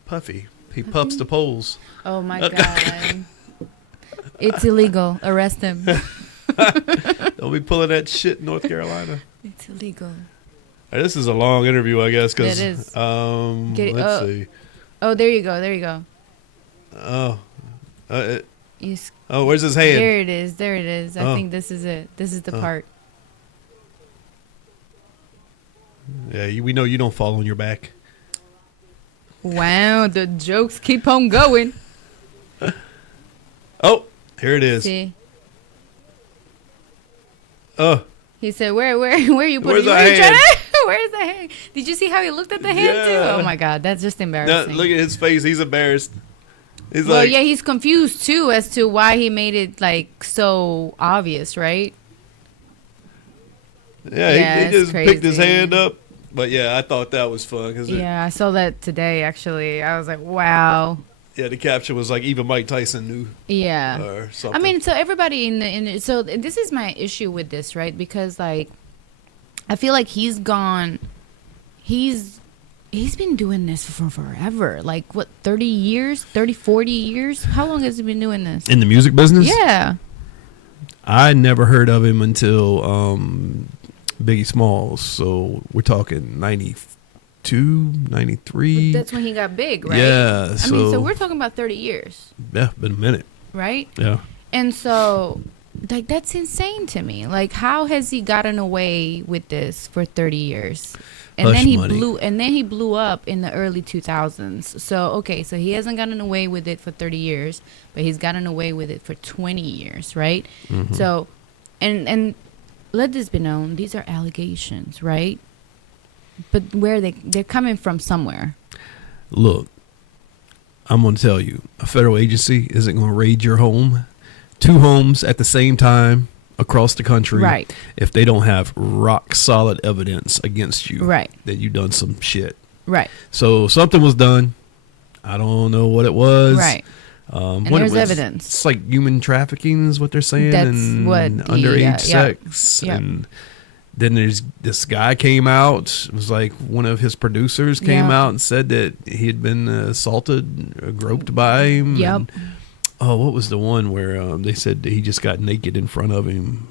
Puffy. He puffs the poles. Oh my God. It's illegal. Arrest him. Don't be pulling that shit in North Carolina. It's illegal. Hey, this is a long interview, I guess. Cause, it is. Let's see. Oh, there you go. There you go. Oh. Oh, where's his hand? There it is. There it is. I think this is it. This is the part. Yeah, we know you don't fall on your back. Wow, the jokes keep on going. Oh, here it is. See? Oh. He said, "Where you putting? Where's the hand? Did you see how he looked at the hand too? Oh my God, that's just embarrassing. Look at his face. He's embarrassed. He's he's confused too as to why he made it like so obvious, right? Yeah, he just picked his hand up. But yeah, I thought that was fun. I saw that today, actually. I was like, wow. Yeah, the caption was like, even Mike Tyson knew. Yeah. Or something. I mean, so everybody so this is my issue with this, right? Because like, I feel like he's he's been doing this for forever. Like, what, 30 years? 30, 40 years? How long has he been doing this? In the music business? Yeah. I never heard of him until Biggie Smalls. So we're talking 92, 93. But that's when he got big, right? Yeah. I mean, so we're talking about 30 years. Yeah, been a minute. Right? Yeah. And so, like, that's insane to me. Like, how has he gotten away with this for 30 years? And Hush then he money. blew up in the early 2000s. So, okay, so he hasn't gotten away with it for 30 years, but he's gotten away with it for 20 years, right? Mm-hmm. So, and let this be known, these are allegations, right? But they're coming from somewhere. Look, I'm going to tell you, a federal agency isn't going to raid your home, 2 homes at the same time across the country, Right. if they don't have rock solid evidence against you, Right. that you done some shit. Right. So something was done. I don't know what it was. Right. And there's evidence. It's like human trafficking is what they're saying. That's and what the, underage yeah. sex. Yeah. And then there's this guy came out. It was like one of his producers came Yeah. out and said that he had been assaulted, groped by him. Yep. And, oh, what was the one where they said that he just got naked in front of him?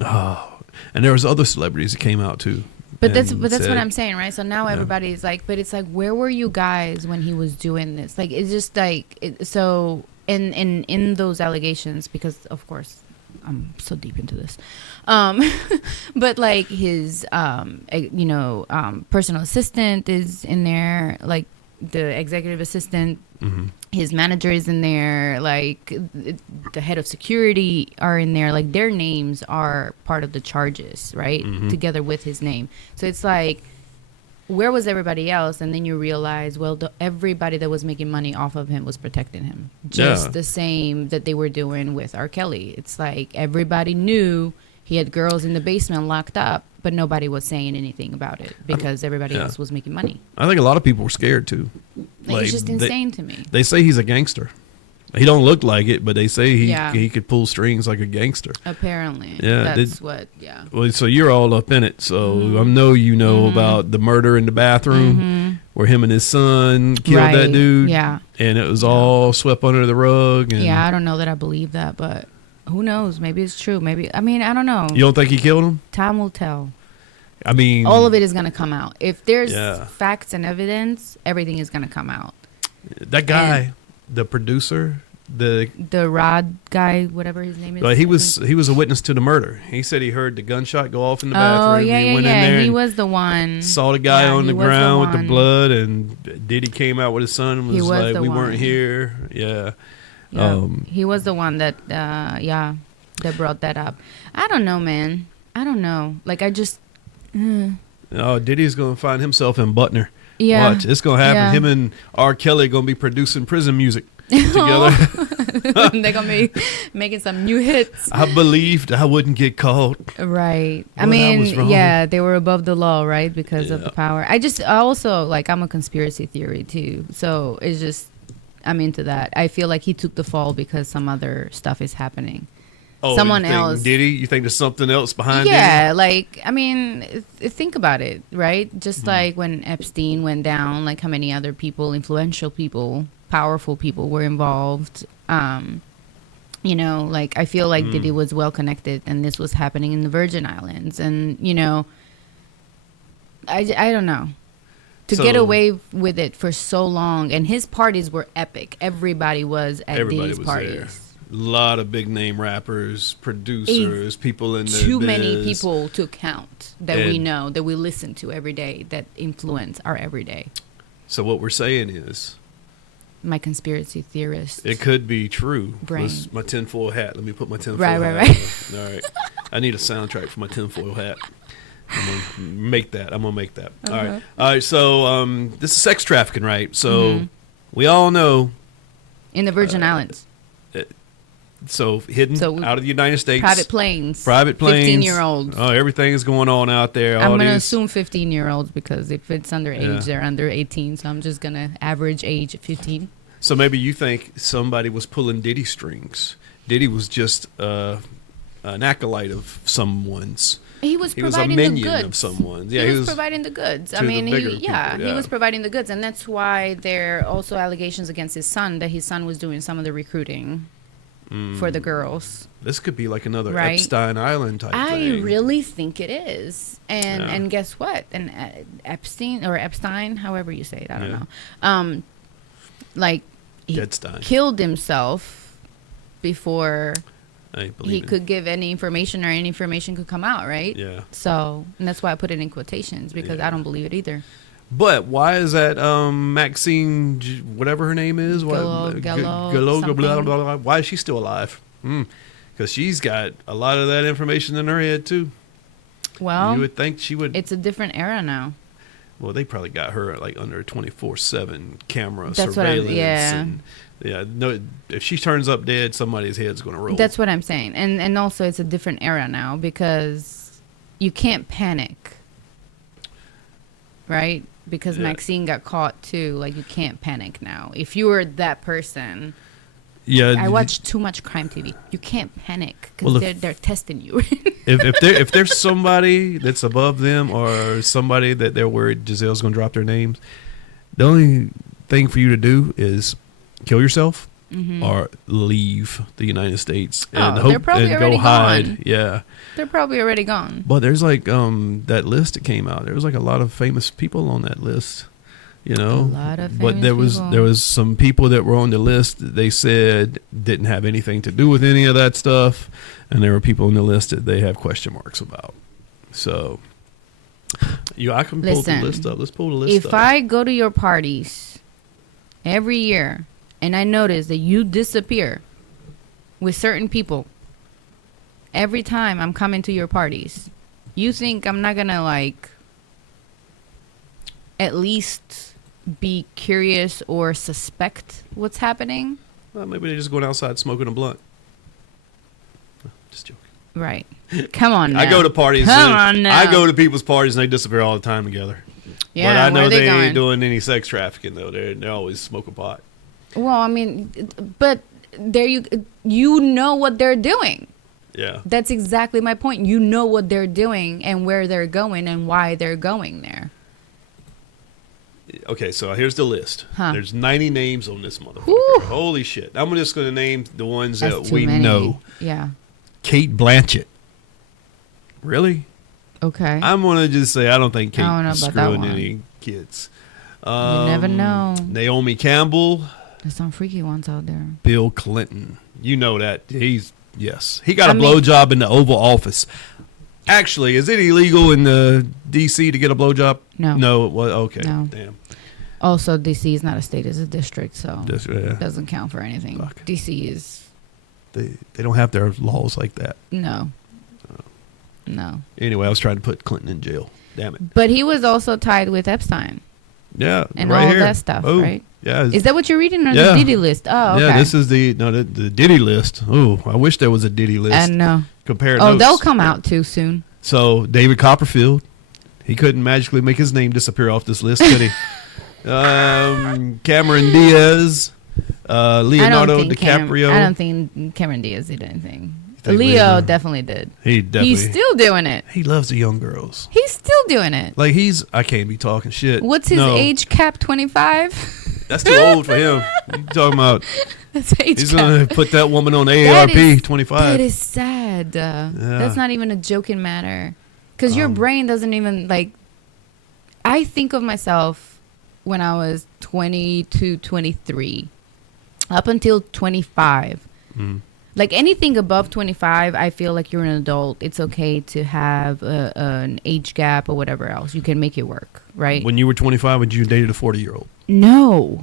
And there was other celebrities that came out too. But that's and what said- I'm saying, right? So now everybody's like, but it's like, where were you guys when he was doing this? Like, it's just like, so in those allegations, because of course I'm so deep into this, but like his personal assistant is in there, like the executive assistant. Mm-hmm. His manager is in there, like the head of security are in there, like their names are part of the charges, right? Mhm. Together with his name. So it's like, where was everybody else? And then you realize, well, everybody that was making money off of him was protecting him. Just Yeah. the same that they were doing with R. Kelly. It's like everybody knew he had girls in the basement locked up, but nobody was saying anything about it because everybody yeah. else was making money. I think a lot of people were scared too. Like, it's just insane to me. They say he's a gangster. He don't look like it, but they say Yeah. he could pull strings like a gangster. Apparently. Yeah, That's what, yeah. Well, so you're all up in it. So Mm-hmm. I know you know about the murder in the bathroom where him and his son killed that Right. dude. Yeah. And it was all swept under the rug. And Yeah, I don't know that I believe that, but who knows? Maybe it's true. Maybe, I mean, I don't know. You don't think he killed him? Time will tell. I mean, All of it is going to come out. If there's Yeah. facts and evidence, everything is going to come out. that guy, the producer, The Rod guy, whatever his name is. he was a witness to the murder. He said he heard the gunshot go off in the Oh, bathroom. yeah, he yeah, went in there He and was the one. saw the guy Yeah, on he the was ground with the one. blood, and Diddy came out with his son and He was was like, the "We one. weren't here." Yeah. Yeah. He was the one that, that brought that up. I don't know, man. I don't know. Like, I just... Oh, Diddy's gonna find himself in Butner. Yeah. Watch, it's gonna happen. Yeah. Him and R. Kelly gonna be producing prison music together. They're going to be making some new hits. I believed I wouldn't get caught. Right. I Well, I mean, was wrong. yeah, they were above the law, right? Because of Yeah. the power. I also, like, I'm a conspiracy theory too. So it's just, I'm into that. I feel like he took the fall because some other stuff is happening. Oh, Someone you think else. Diddy? You think there's something else behind it? Yeah, like, I mean, think about it, right? Just Hmm. like when Epstein went down, like how many other people, influential people, powerful people were involved. You know, like, I feel like Diddy was well connected and this was happening in the Virgin Islands. And, you know, I don't know. To So- get away with it for so long. And his parties were epic. Everybody was at Everybody Diddy's was parties. there. A lot of big name rappers, producers, people in the Too many biz. people to count that we And- know, that we listen to every day, that influence our everyday. So what we're saying is, My conspiracy theorist. it could be true. Brain. Let's- my tinfoil hat. Let me put my tinfoil Right, hat right, on. All right. I need a soundtrack for my tinfoil hat. I'm gonna make that. All right. All right. So this is sex trafficking, right? So we all know. In the Virgin Islands. So hidden So out of the United States. Private planes. Private planes. 15-year-olds. Oh, everything is going on out there. I'm All going to these. assume 15-year-olds because if it's underage, Yeah. they're under 18. So I'm just going to average age at 15. So maybe you think somebody was pulling Diddy strings. Diddy was just an acolyte of someone's. He was He was a providing the minion goods. of someone. Yeah, he was providing the goods. I to the mean, bigger he people, was providing the goods, and that's why there are also allegations against his son that his son was doing some of the recruiting for the girls. This could be like another Right. Epstein Island type I thing. really think it is, and Yeah. and guess what? And Epstein, however you say it, I don't Yeah. know. Like he Deadstein. killed himself before I believe he it. could give any information or any information could come out, right? Yeah. So, and that's why I put it in quotations because Yeah. I don't believe it either. But why is that Maxine, whatever her name is, Gallo, blah, something. blah, blah, why is she still alive? Because she's got a lot of that information in her head too. Well, You would think she would. it's a different era now. Well, they probably got her like under 24/7 camera That's what surveillance. yeah. And, yeah. No, if she turns up dead, somebody's head's going to roll. That's what I'm saying. And also it's a different era now because you can't panic. Right? Because Yeah. Maxine got caught too. Like you can't panic now. If you were that person, yeah. I watch too much crime TV. You can't panic because Well, they're testing you. if there's somebody that's above them or somebody that they're worried Giselle's going to drop their names, the only thing for you to do is kill yourself or leave the United States and Oh, hope they're probably and already go hide. gone. Yeah. They're probably already gone. But there's like that list that came out. There was like a lot of famous people on that list. You know, A lot of but famous people. there was some people that were on the list that they said didn't have anything to do with any of that stuff, and there were people on the list that they have question marks about. So, I can pull Listen, the list up. Let's pull the list If up. I go to your parties every year and I notice that you disappear with certain people every time I'm coming to your parties, you think I'm not gonna like at least be curious or suspect what's happening? Well, maybe they're just going outside smoking a blunt. Just joking. Right. Come on now. I go to parties. Come on now. I go to people's parties and they disappear all the time together. Yeah, but I know where are they going? ain't doing any sex trafficking though. They're always smoking pot. Well, I mean, but there you know what they're doing. Yeah. That's exactly my point. You know what they're doing and where they're going and why they're going there. Okay, so here's the list. Huh. There's 90 names on this motherfucker. Whew. Holy shit. I'm just going to name the ones That's that too we many. know. Yeah. Kate Blanchett. Really? Okay. I'm going to just say I don't think Kate I don't know is about that screwing one. any kids. You never know. Naomi Campbell, There's some freaky ones out there. Bill Clinton. You know that. Yes. He got I a mean- blowjob in the Oval Office. Actually, is it illegal in the D.C. to get a blowjob? No. No. Well, okay. No. Damn. Also, DC is not a state; it's a district, so Yeah. it doesn't count for anything. Fuck. DC is They don't have their laws like that. no. No. Anyway, I was trying to put Clinton in jail. Damn it. But he was also tied with Epstein Yeah. and right all here. that stuff, Oh, right? Yeah. Is that what you're reading or Yeah. the Diddy list? Oh, okay. Yeah, this is the Diddy list. Oh, I wish there was a Diddy list. And no. Compare Oh, notes. they'll come out too soon. So David Copperfield, he couldn't magically make his name disappear off this list, could he? Cameron Diaz, Leonardo DiCaprio. I don't think Cameron Diaz did anything. think Leo Leo- definitely did. He definitely. He's still doing it. He loves the young girls. He's still doing it. Like I can't be talking shit. What's his No, age cap? 25? That's too old for him. You talking about? That's age He's cap. gonna put that woman on That AARP is- 25. That is sad. That's not even a joking matter. Because your brain doesn't even, like... I think of myself when I was 22, 23. Up until 25. Like anything above 25, I feel like you're an adult. It's okay to have an age gap or whatever else. You can make it work, right? When you were 25, would you dated a 40-year-old? No.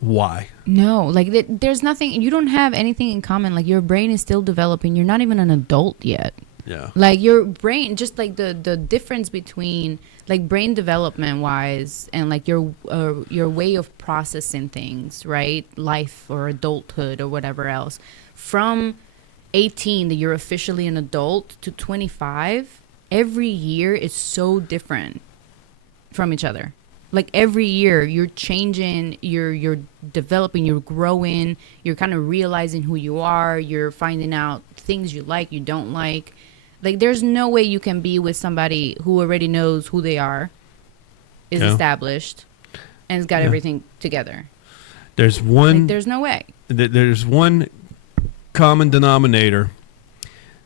Why? No. Like there's nothing. You don't have anything in common. Like your brain is still developing. You're not even an adult yet. Yeah. Like your brain, just like the difference between like brain development wise and like your way of processing things, right? Life or adulthood or whatever else. From 18 that you're officially an adult to 25, every year is so different from each other. Like every year you're changing, you're developing, you're growing, you're kind of realizing who you are, you're finding out things you like, you don't like. Like, there's no way you can be with somebody who already knows who they are, is established, and has got everything together. There's one. Like, there's no way. There's one common denominator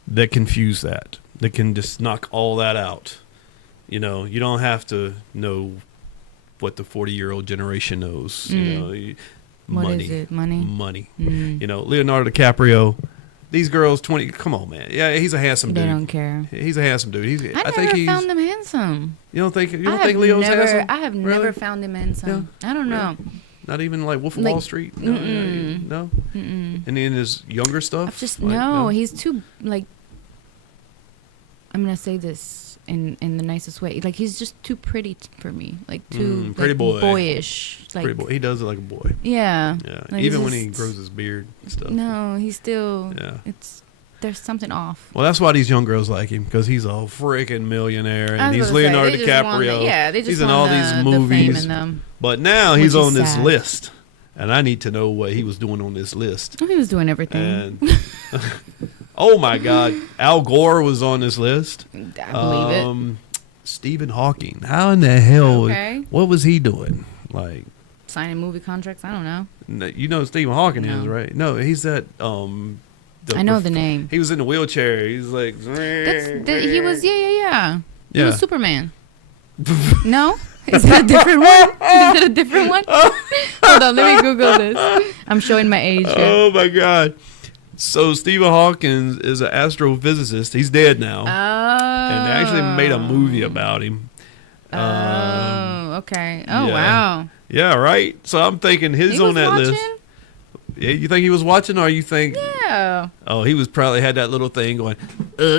that can fuse that. That can just knock all that out. You know, you don't have to know what the 40-year-old generation knows. You know, money. What is it? Money? Money. You know, Leonardo DiCaprio. These girls, 20. Come on, man. Yeah, he's a handsome dude. They don't care. He's a handsome dude. I never found him handsome. You don't think Leo's handsome? I have never found him handsome. Yeah. I don't know. Not even like Wolf of Wall Street. No. No. And in his younger stuff. No. He's too like. I'm gonna say this in the nicest way. Like, he's just too pretty for me. Like, too pretty boy. Boyish. Like, pretty boy. He does it like a boy. Yeah. Yeah. Like, even when he grows his beard and stuff. No, he's still. Yeah. There's something off. Well, that's why these young girls like him, because he's a freaking millionaire, and he's Leonardo DiCaprio. He's in all these movies. But now he's on this list, and I need to know what he was doing on this list. He was doing everything. And oh my God, Al Gore was on this list. I believe it. Stephen Hawking. How in the hell? Okay. What was he doing? Like signing movie contracts? I don't know. You know who Stephen Hawking is, right? No, he's that. I know the name. He was in the wheelchair. He's like. He was. Yeah. He was Superman. No. Is it a different one? Is it a different one? Hold on, let me Google this. I'm showing my age here. Oh my God. So Stephen Hawking is an astrophysicist. He's dead now. Oh. And they actually made a movie about him. Okay. Oh, yeah. Wow. Yeah, right? So I'm thinking he's on that list. Yeah, you think he was watching, or you think? Yeah. Oh, he was probably had that little thing going,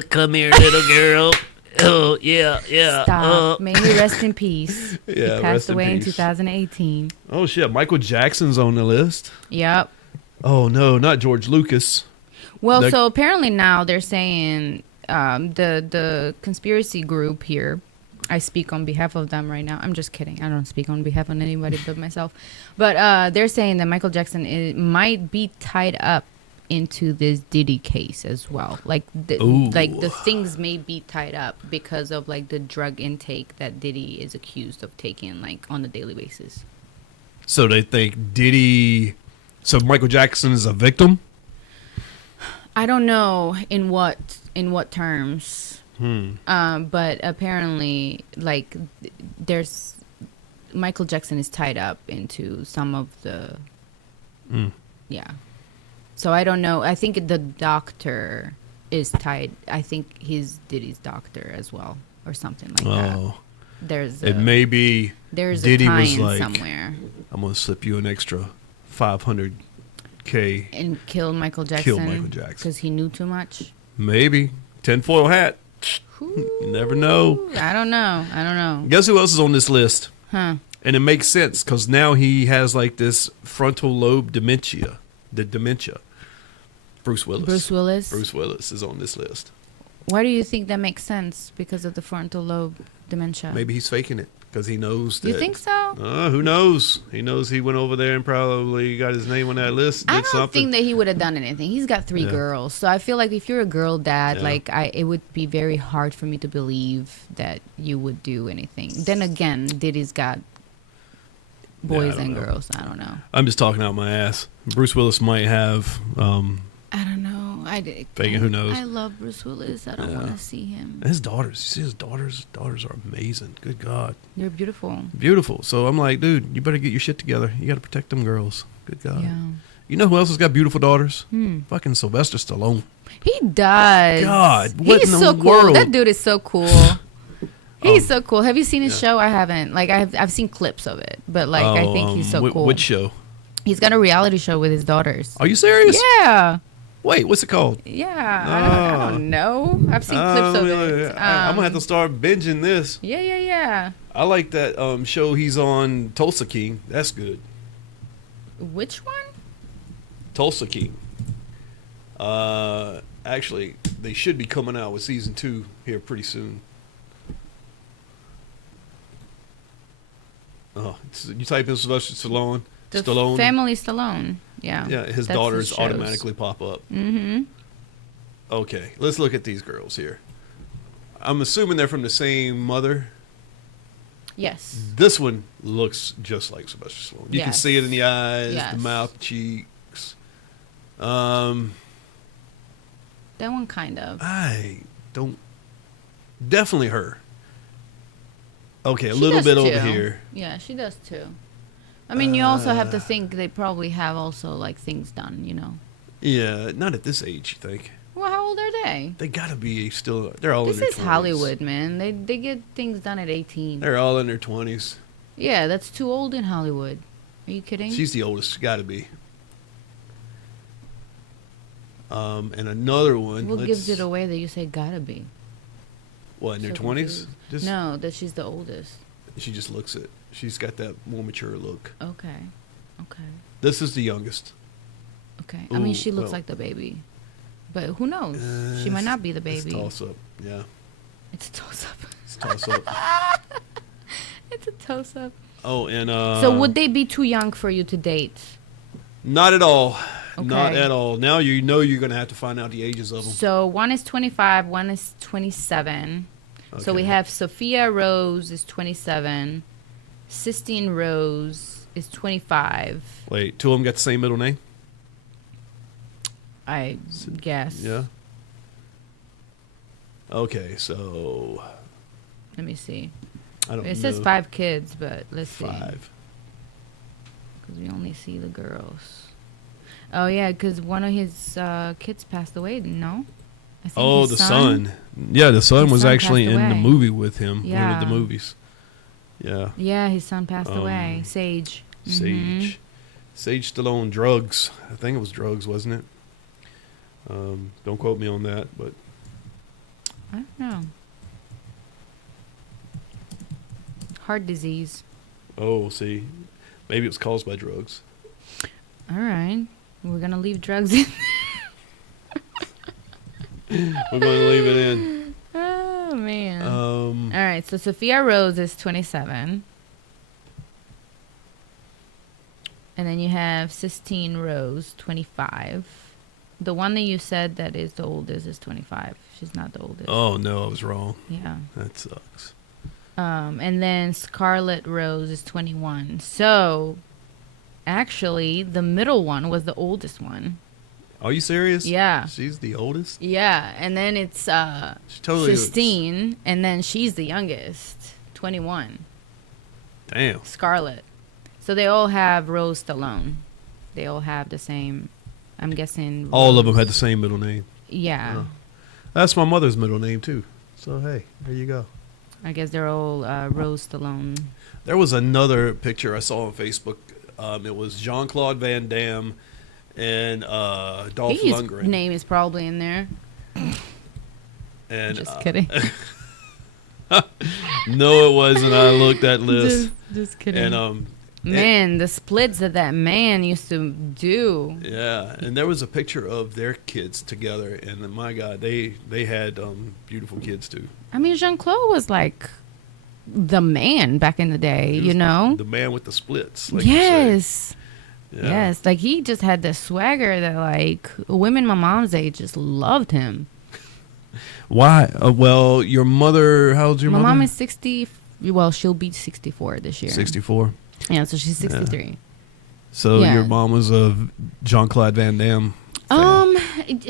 come here, little girl. Oh, yeah. Stop. May he rest in peace. Yeah, he passed away in 2018. Oh, shit. Michael Jackson's on the list. Yep. Oh, no, not George Lucas. Well, so apparently now they're saying the conspiracy group here, I speak on behalf of them right now. I'm just kidding. I don't speak on behalf of anybody but myself. But they're saying that Michael Jackson might be tied up into this Diddy case as well. Like the things may be tied up because of like the drug intake that Diddy is accused of taking like on a daily basis. So they think Diddy. So Michael Jackson is a victim? I don't know in what terms. But apparently, like, there's Michael Jackson is tied up into some of the, yeah. So I don't know. I think the doctor is tied. I think he's Diddy's doctor as well, or something like that. There's it may be. There's Diddy a tie was like, somewhere. I'm gonna slip you an extra $500K and kill Michael Jackson. Because he knew too much. Maybe tinfoil hat. You never know. I don't know. Guess who else is on this list? Huh. And it makes sense because now he has like this frontal lobe dementia. The dementia. Bruce Willis. Bruce Willis is on this list. Why do you think that makes sense? Because of the frontal lobe dementia? Maybe he's faking it because he knows that. You think so? Who knows? He knows he went over there and probably got his name on that list. I don't think that he would have done anything. He's got 3 girls. So I feel like if you're a girl dad, it would be very hard for me to believe that you would do anything. Then again, Diddy's got boys and girls. I don't know. I'm just talking out my ass. Bruce Willis might have. I don't know. Faking, who knows? I love Bruce Willis. I don't want to see him. And his daughters. You see his daughters? Daughters are amazing. Good God. They're beautiful. Beautiful. So I'm like, dude, you better get your shit together. You got to protect them girls. Good God. Yeah. You know who else has got beautiful daughters? Fucking Sylvester Stallone. He does. God, what He's in so the cool. world? That dude is so cool. He's so cool. Have you seen his show? I haven't. Like I've seen clips of it, but like I think he's so cool. Which show? He's got a reality show with his daughters. Are you serious? Yeah. Wait, what's it called? Yeah, I don't know. I've seen clips of it. I'm gonna have to start binging this. Yeah. I like that show he's on, Tulsa King. That's good. Which one? Tulsa King. Actually, they should be coming out with season 2 here pretty soon. You type in Sylvester Stallone. Family Stallone. Yeah. Yeah, his daughters automatically pop up. Mm-hmm. Okay, let's look at these girls here. I'm assuming they're from the same mother. Yes. This one looks just like Sylvester Stallone. You can Yes. see it in the eyes, Yes. the mouth, the cheeks. That one kind of. I don't. Definitely her. Okay, a She little does bit over too. here. Yeah, she does too. I mean, you also have to think they probably have also like things done, you know. Yeah, not at this age, you think? Well, how old are they? They gotta be still. They're all This in their is 20s. Hollywood, man. They get things done at 18. They're all in their 20s. Yeah, that's too old in Hollywood. Are you kidding? She's the oldest. Gotta be. And another one. What gives it away that you say gotta be? What, in their So 20s? confused. No, that she's the oldest. She just looks it. She's got that more mature look. Okay. Okay. This is the youngest. Okay. I mean, Ooh, she looks well. like the baby. But who knows? She might not be the It's baby. toss up. Yeah. It's a toss-up. It's toss up. It's a toss-up. Oh, and So would they be too young for you to date? not at all. Not Okay. at all. Now you know you're gonna have to find out the ages of them. So one is 25, one is 27. So we Okay. have Sophia Rose is 27. Sistine Rose is 25. Wait, two of them got the same middle name? I guess. Yeah. Okay, so Let me see. I don't know. It says 5 kids, but let's see. 5. Because we only see the girls. Oh, yeah, because one of his kids passed away, no? I think Oh, his the son. Yeah, the son His was son actually passed in the away. movie with him. One Yeah. of the movies. Yeah. Yeah, his son passed away. Sage. Mhm. Sage. Sage Stallone, drugs. I think it was drugs, wasn't it? Don't quote me on that, but I don't know. Heart disease. oh, see, maybe it was caused by drugs. All right. We're going to leave drugs in. We're going to leave it in. Oh, man. All right. So Sophia Rose is 27. And then you have Sistine Rose, 25. The one that you said that is the oldest is 25. She's not the oldest. Oh no, I was wrong. Yeah. That sucks. And then Scarlett Rose is 21. So, actually, the middle one was the oldest one. Are you serious? Yeah. She's the oldest. Yeah. And then it's She totally looks- Sistine, and then she's the youngest, 21. Damn. Scarlett. So they all have Rose Stallone. They all have the same, I'm guessing. All of them Rose. had the same middle name. Yeah. Oh. That's my mother's middle name too. So hey, there you go. I guess they're all Rose Stallone. There was another picture I saw on Facebook. It was Jean-Claude Van Damme and Dolph His Lundgren. name is probably in there. And Just kidding. no, it wasn't. I looked at list Just kidding. and Man, the splits that man used to do. yeah, and there was a picture of their kids together, and my God, they had beautiful kids too. I mean, Jean-Claude was like the man back in the day, He you was know? the man with the splits. Like you say. Yes. Yeah. Yes. Like he just had the swagger that like women my mom's age just loved him. Why? Well, your mother. How old's your My mother? mom is 60. Well, she'll be 64 this year. 64. Yeah, so she's 63. So Yeah. your mom was a Jean-Claude Van Damme fan.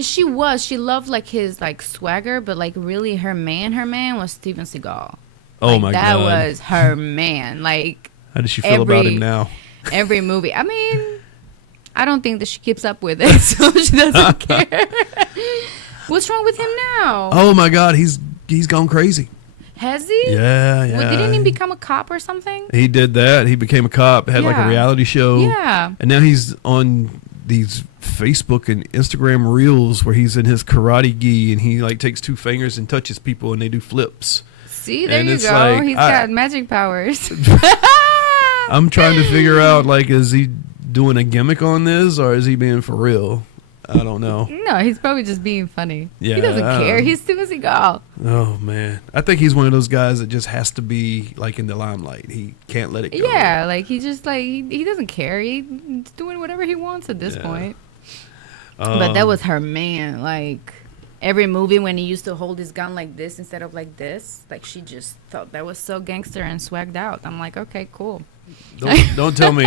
She was. She loved like his like swagger, but like really her man was Steven Seagal. Oh Like, my that God. was her man. Like How does she feel about every- him now? every movie. I mean, I don't think that she keeps up with it, so she doesn't care. What's wrong with him now? Oh my God, he's gone crazy. Has he? Yeah. Well, didn't he become a cop or something? He did that. He became a cop. Had like a Yeah. reality show. Yeah. And now he's on these Facebook and Instagram reels where he's in his karate gi and he like takes 2 fingers and touches people and they do flips. See, there And you it's go. like, He's got magic powers. I'm trying to figure out like, is he doing a gimmick on this or is he being for real? I don't know. No, he's probably just being funny. Yeah, He doesn't I care. don't- He's Steven Seagal. Oh man, I think he's one of those guys that just has to be like in the limelight. He can't let it go. Yeah, like he just like he doesn't care. He's doing whatever he wants at this Yeah. point. But that was her man. Like every movie when he used to hold his gun like this instead of like this. Like, she just thought that was so gangster and swagged out. I'm like, okay, cool. Don't tell me,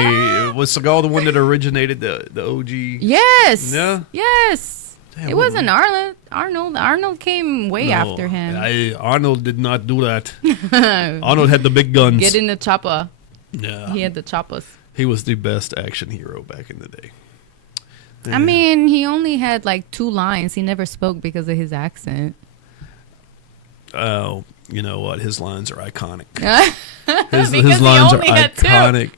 was Seagal the one that originated the OG? Yes. Yeah. Yes. Damn, it wasn't Arnold. Arnold came way after him. Arnold did not do that. Arnold had the big guns. Get in the chopper. Yeah. He had the choppers. He was the best action hero back in the day. I mean, he only had like 2 lines. He never spoke because of his accent. Oh, you know what? His lines are iconic. Because his lines are iconic.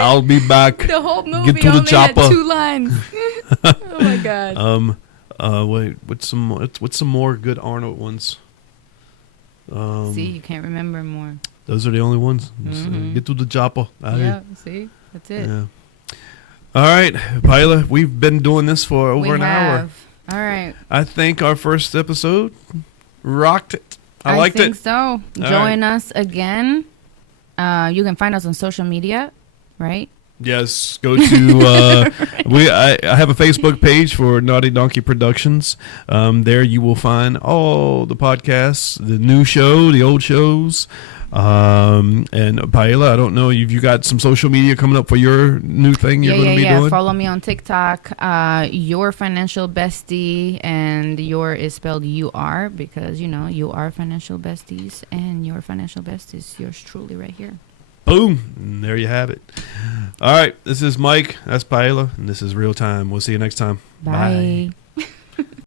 I'll be back. The whole movie Get to the only chopper. had 2 lines. Oh my god. Wait. What's some more good Arnold ones? See, you can't remember more. Those are the only ones. Get to the chopper. Yeah. See, that's it. Yeah. All right, Paela, we've been doing this for over an hour. All right. I think our first episode rocked it. I liked it. I think so. Join us again. You can find us on social media, right? Yes, go to I have a Facebook page for Naughty Donkey Productions. There you will find all the podcasts, the new show, the old shows. And Paela, I don't know, you got some social media coming up for your new thing you're going to be doing? Follow me on TikTok, Your Financial Bestie, and your is spelled UR because, you are financial besties, and your financial besties, yours truly right here. Boom. And there you have it. All right, this is Mike, that's Paela, and this is Real Time. We'll see you next time. Bye.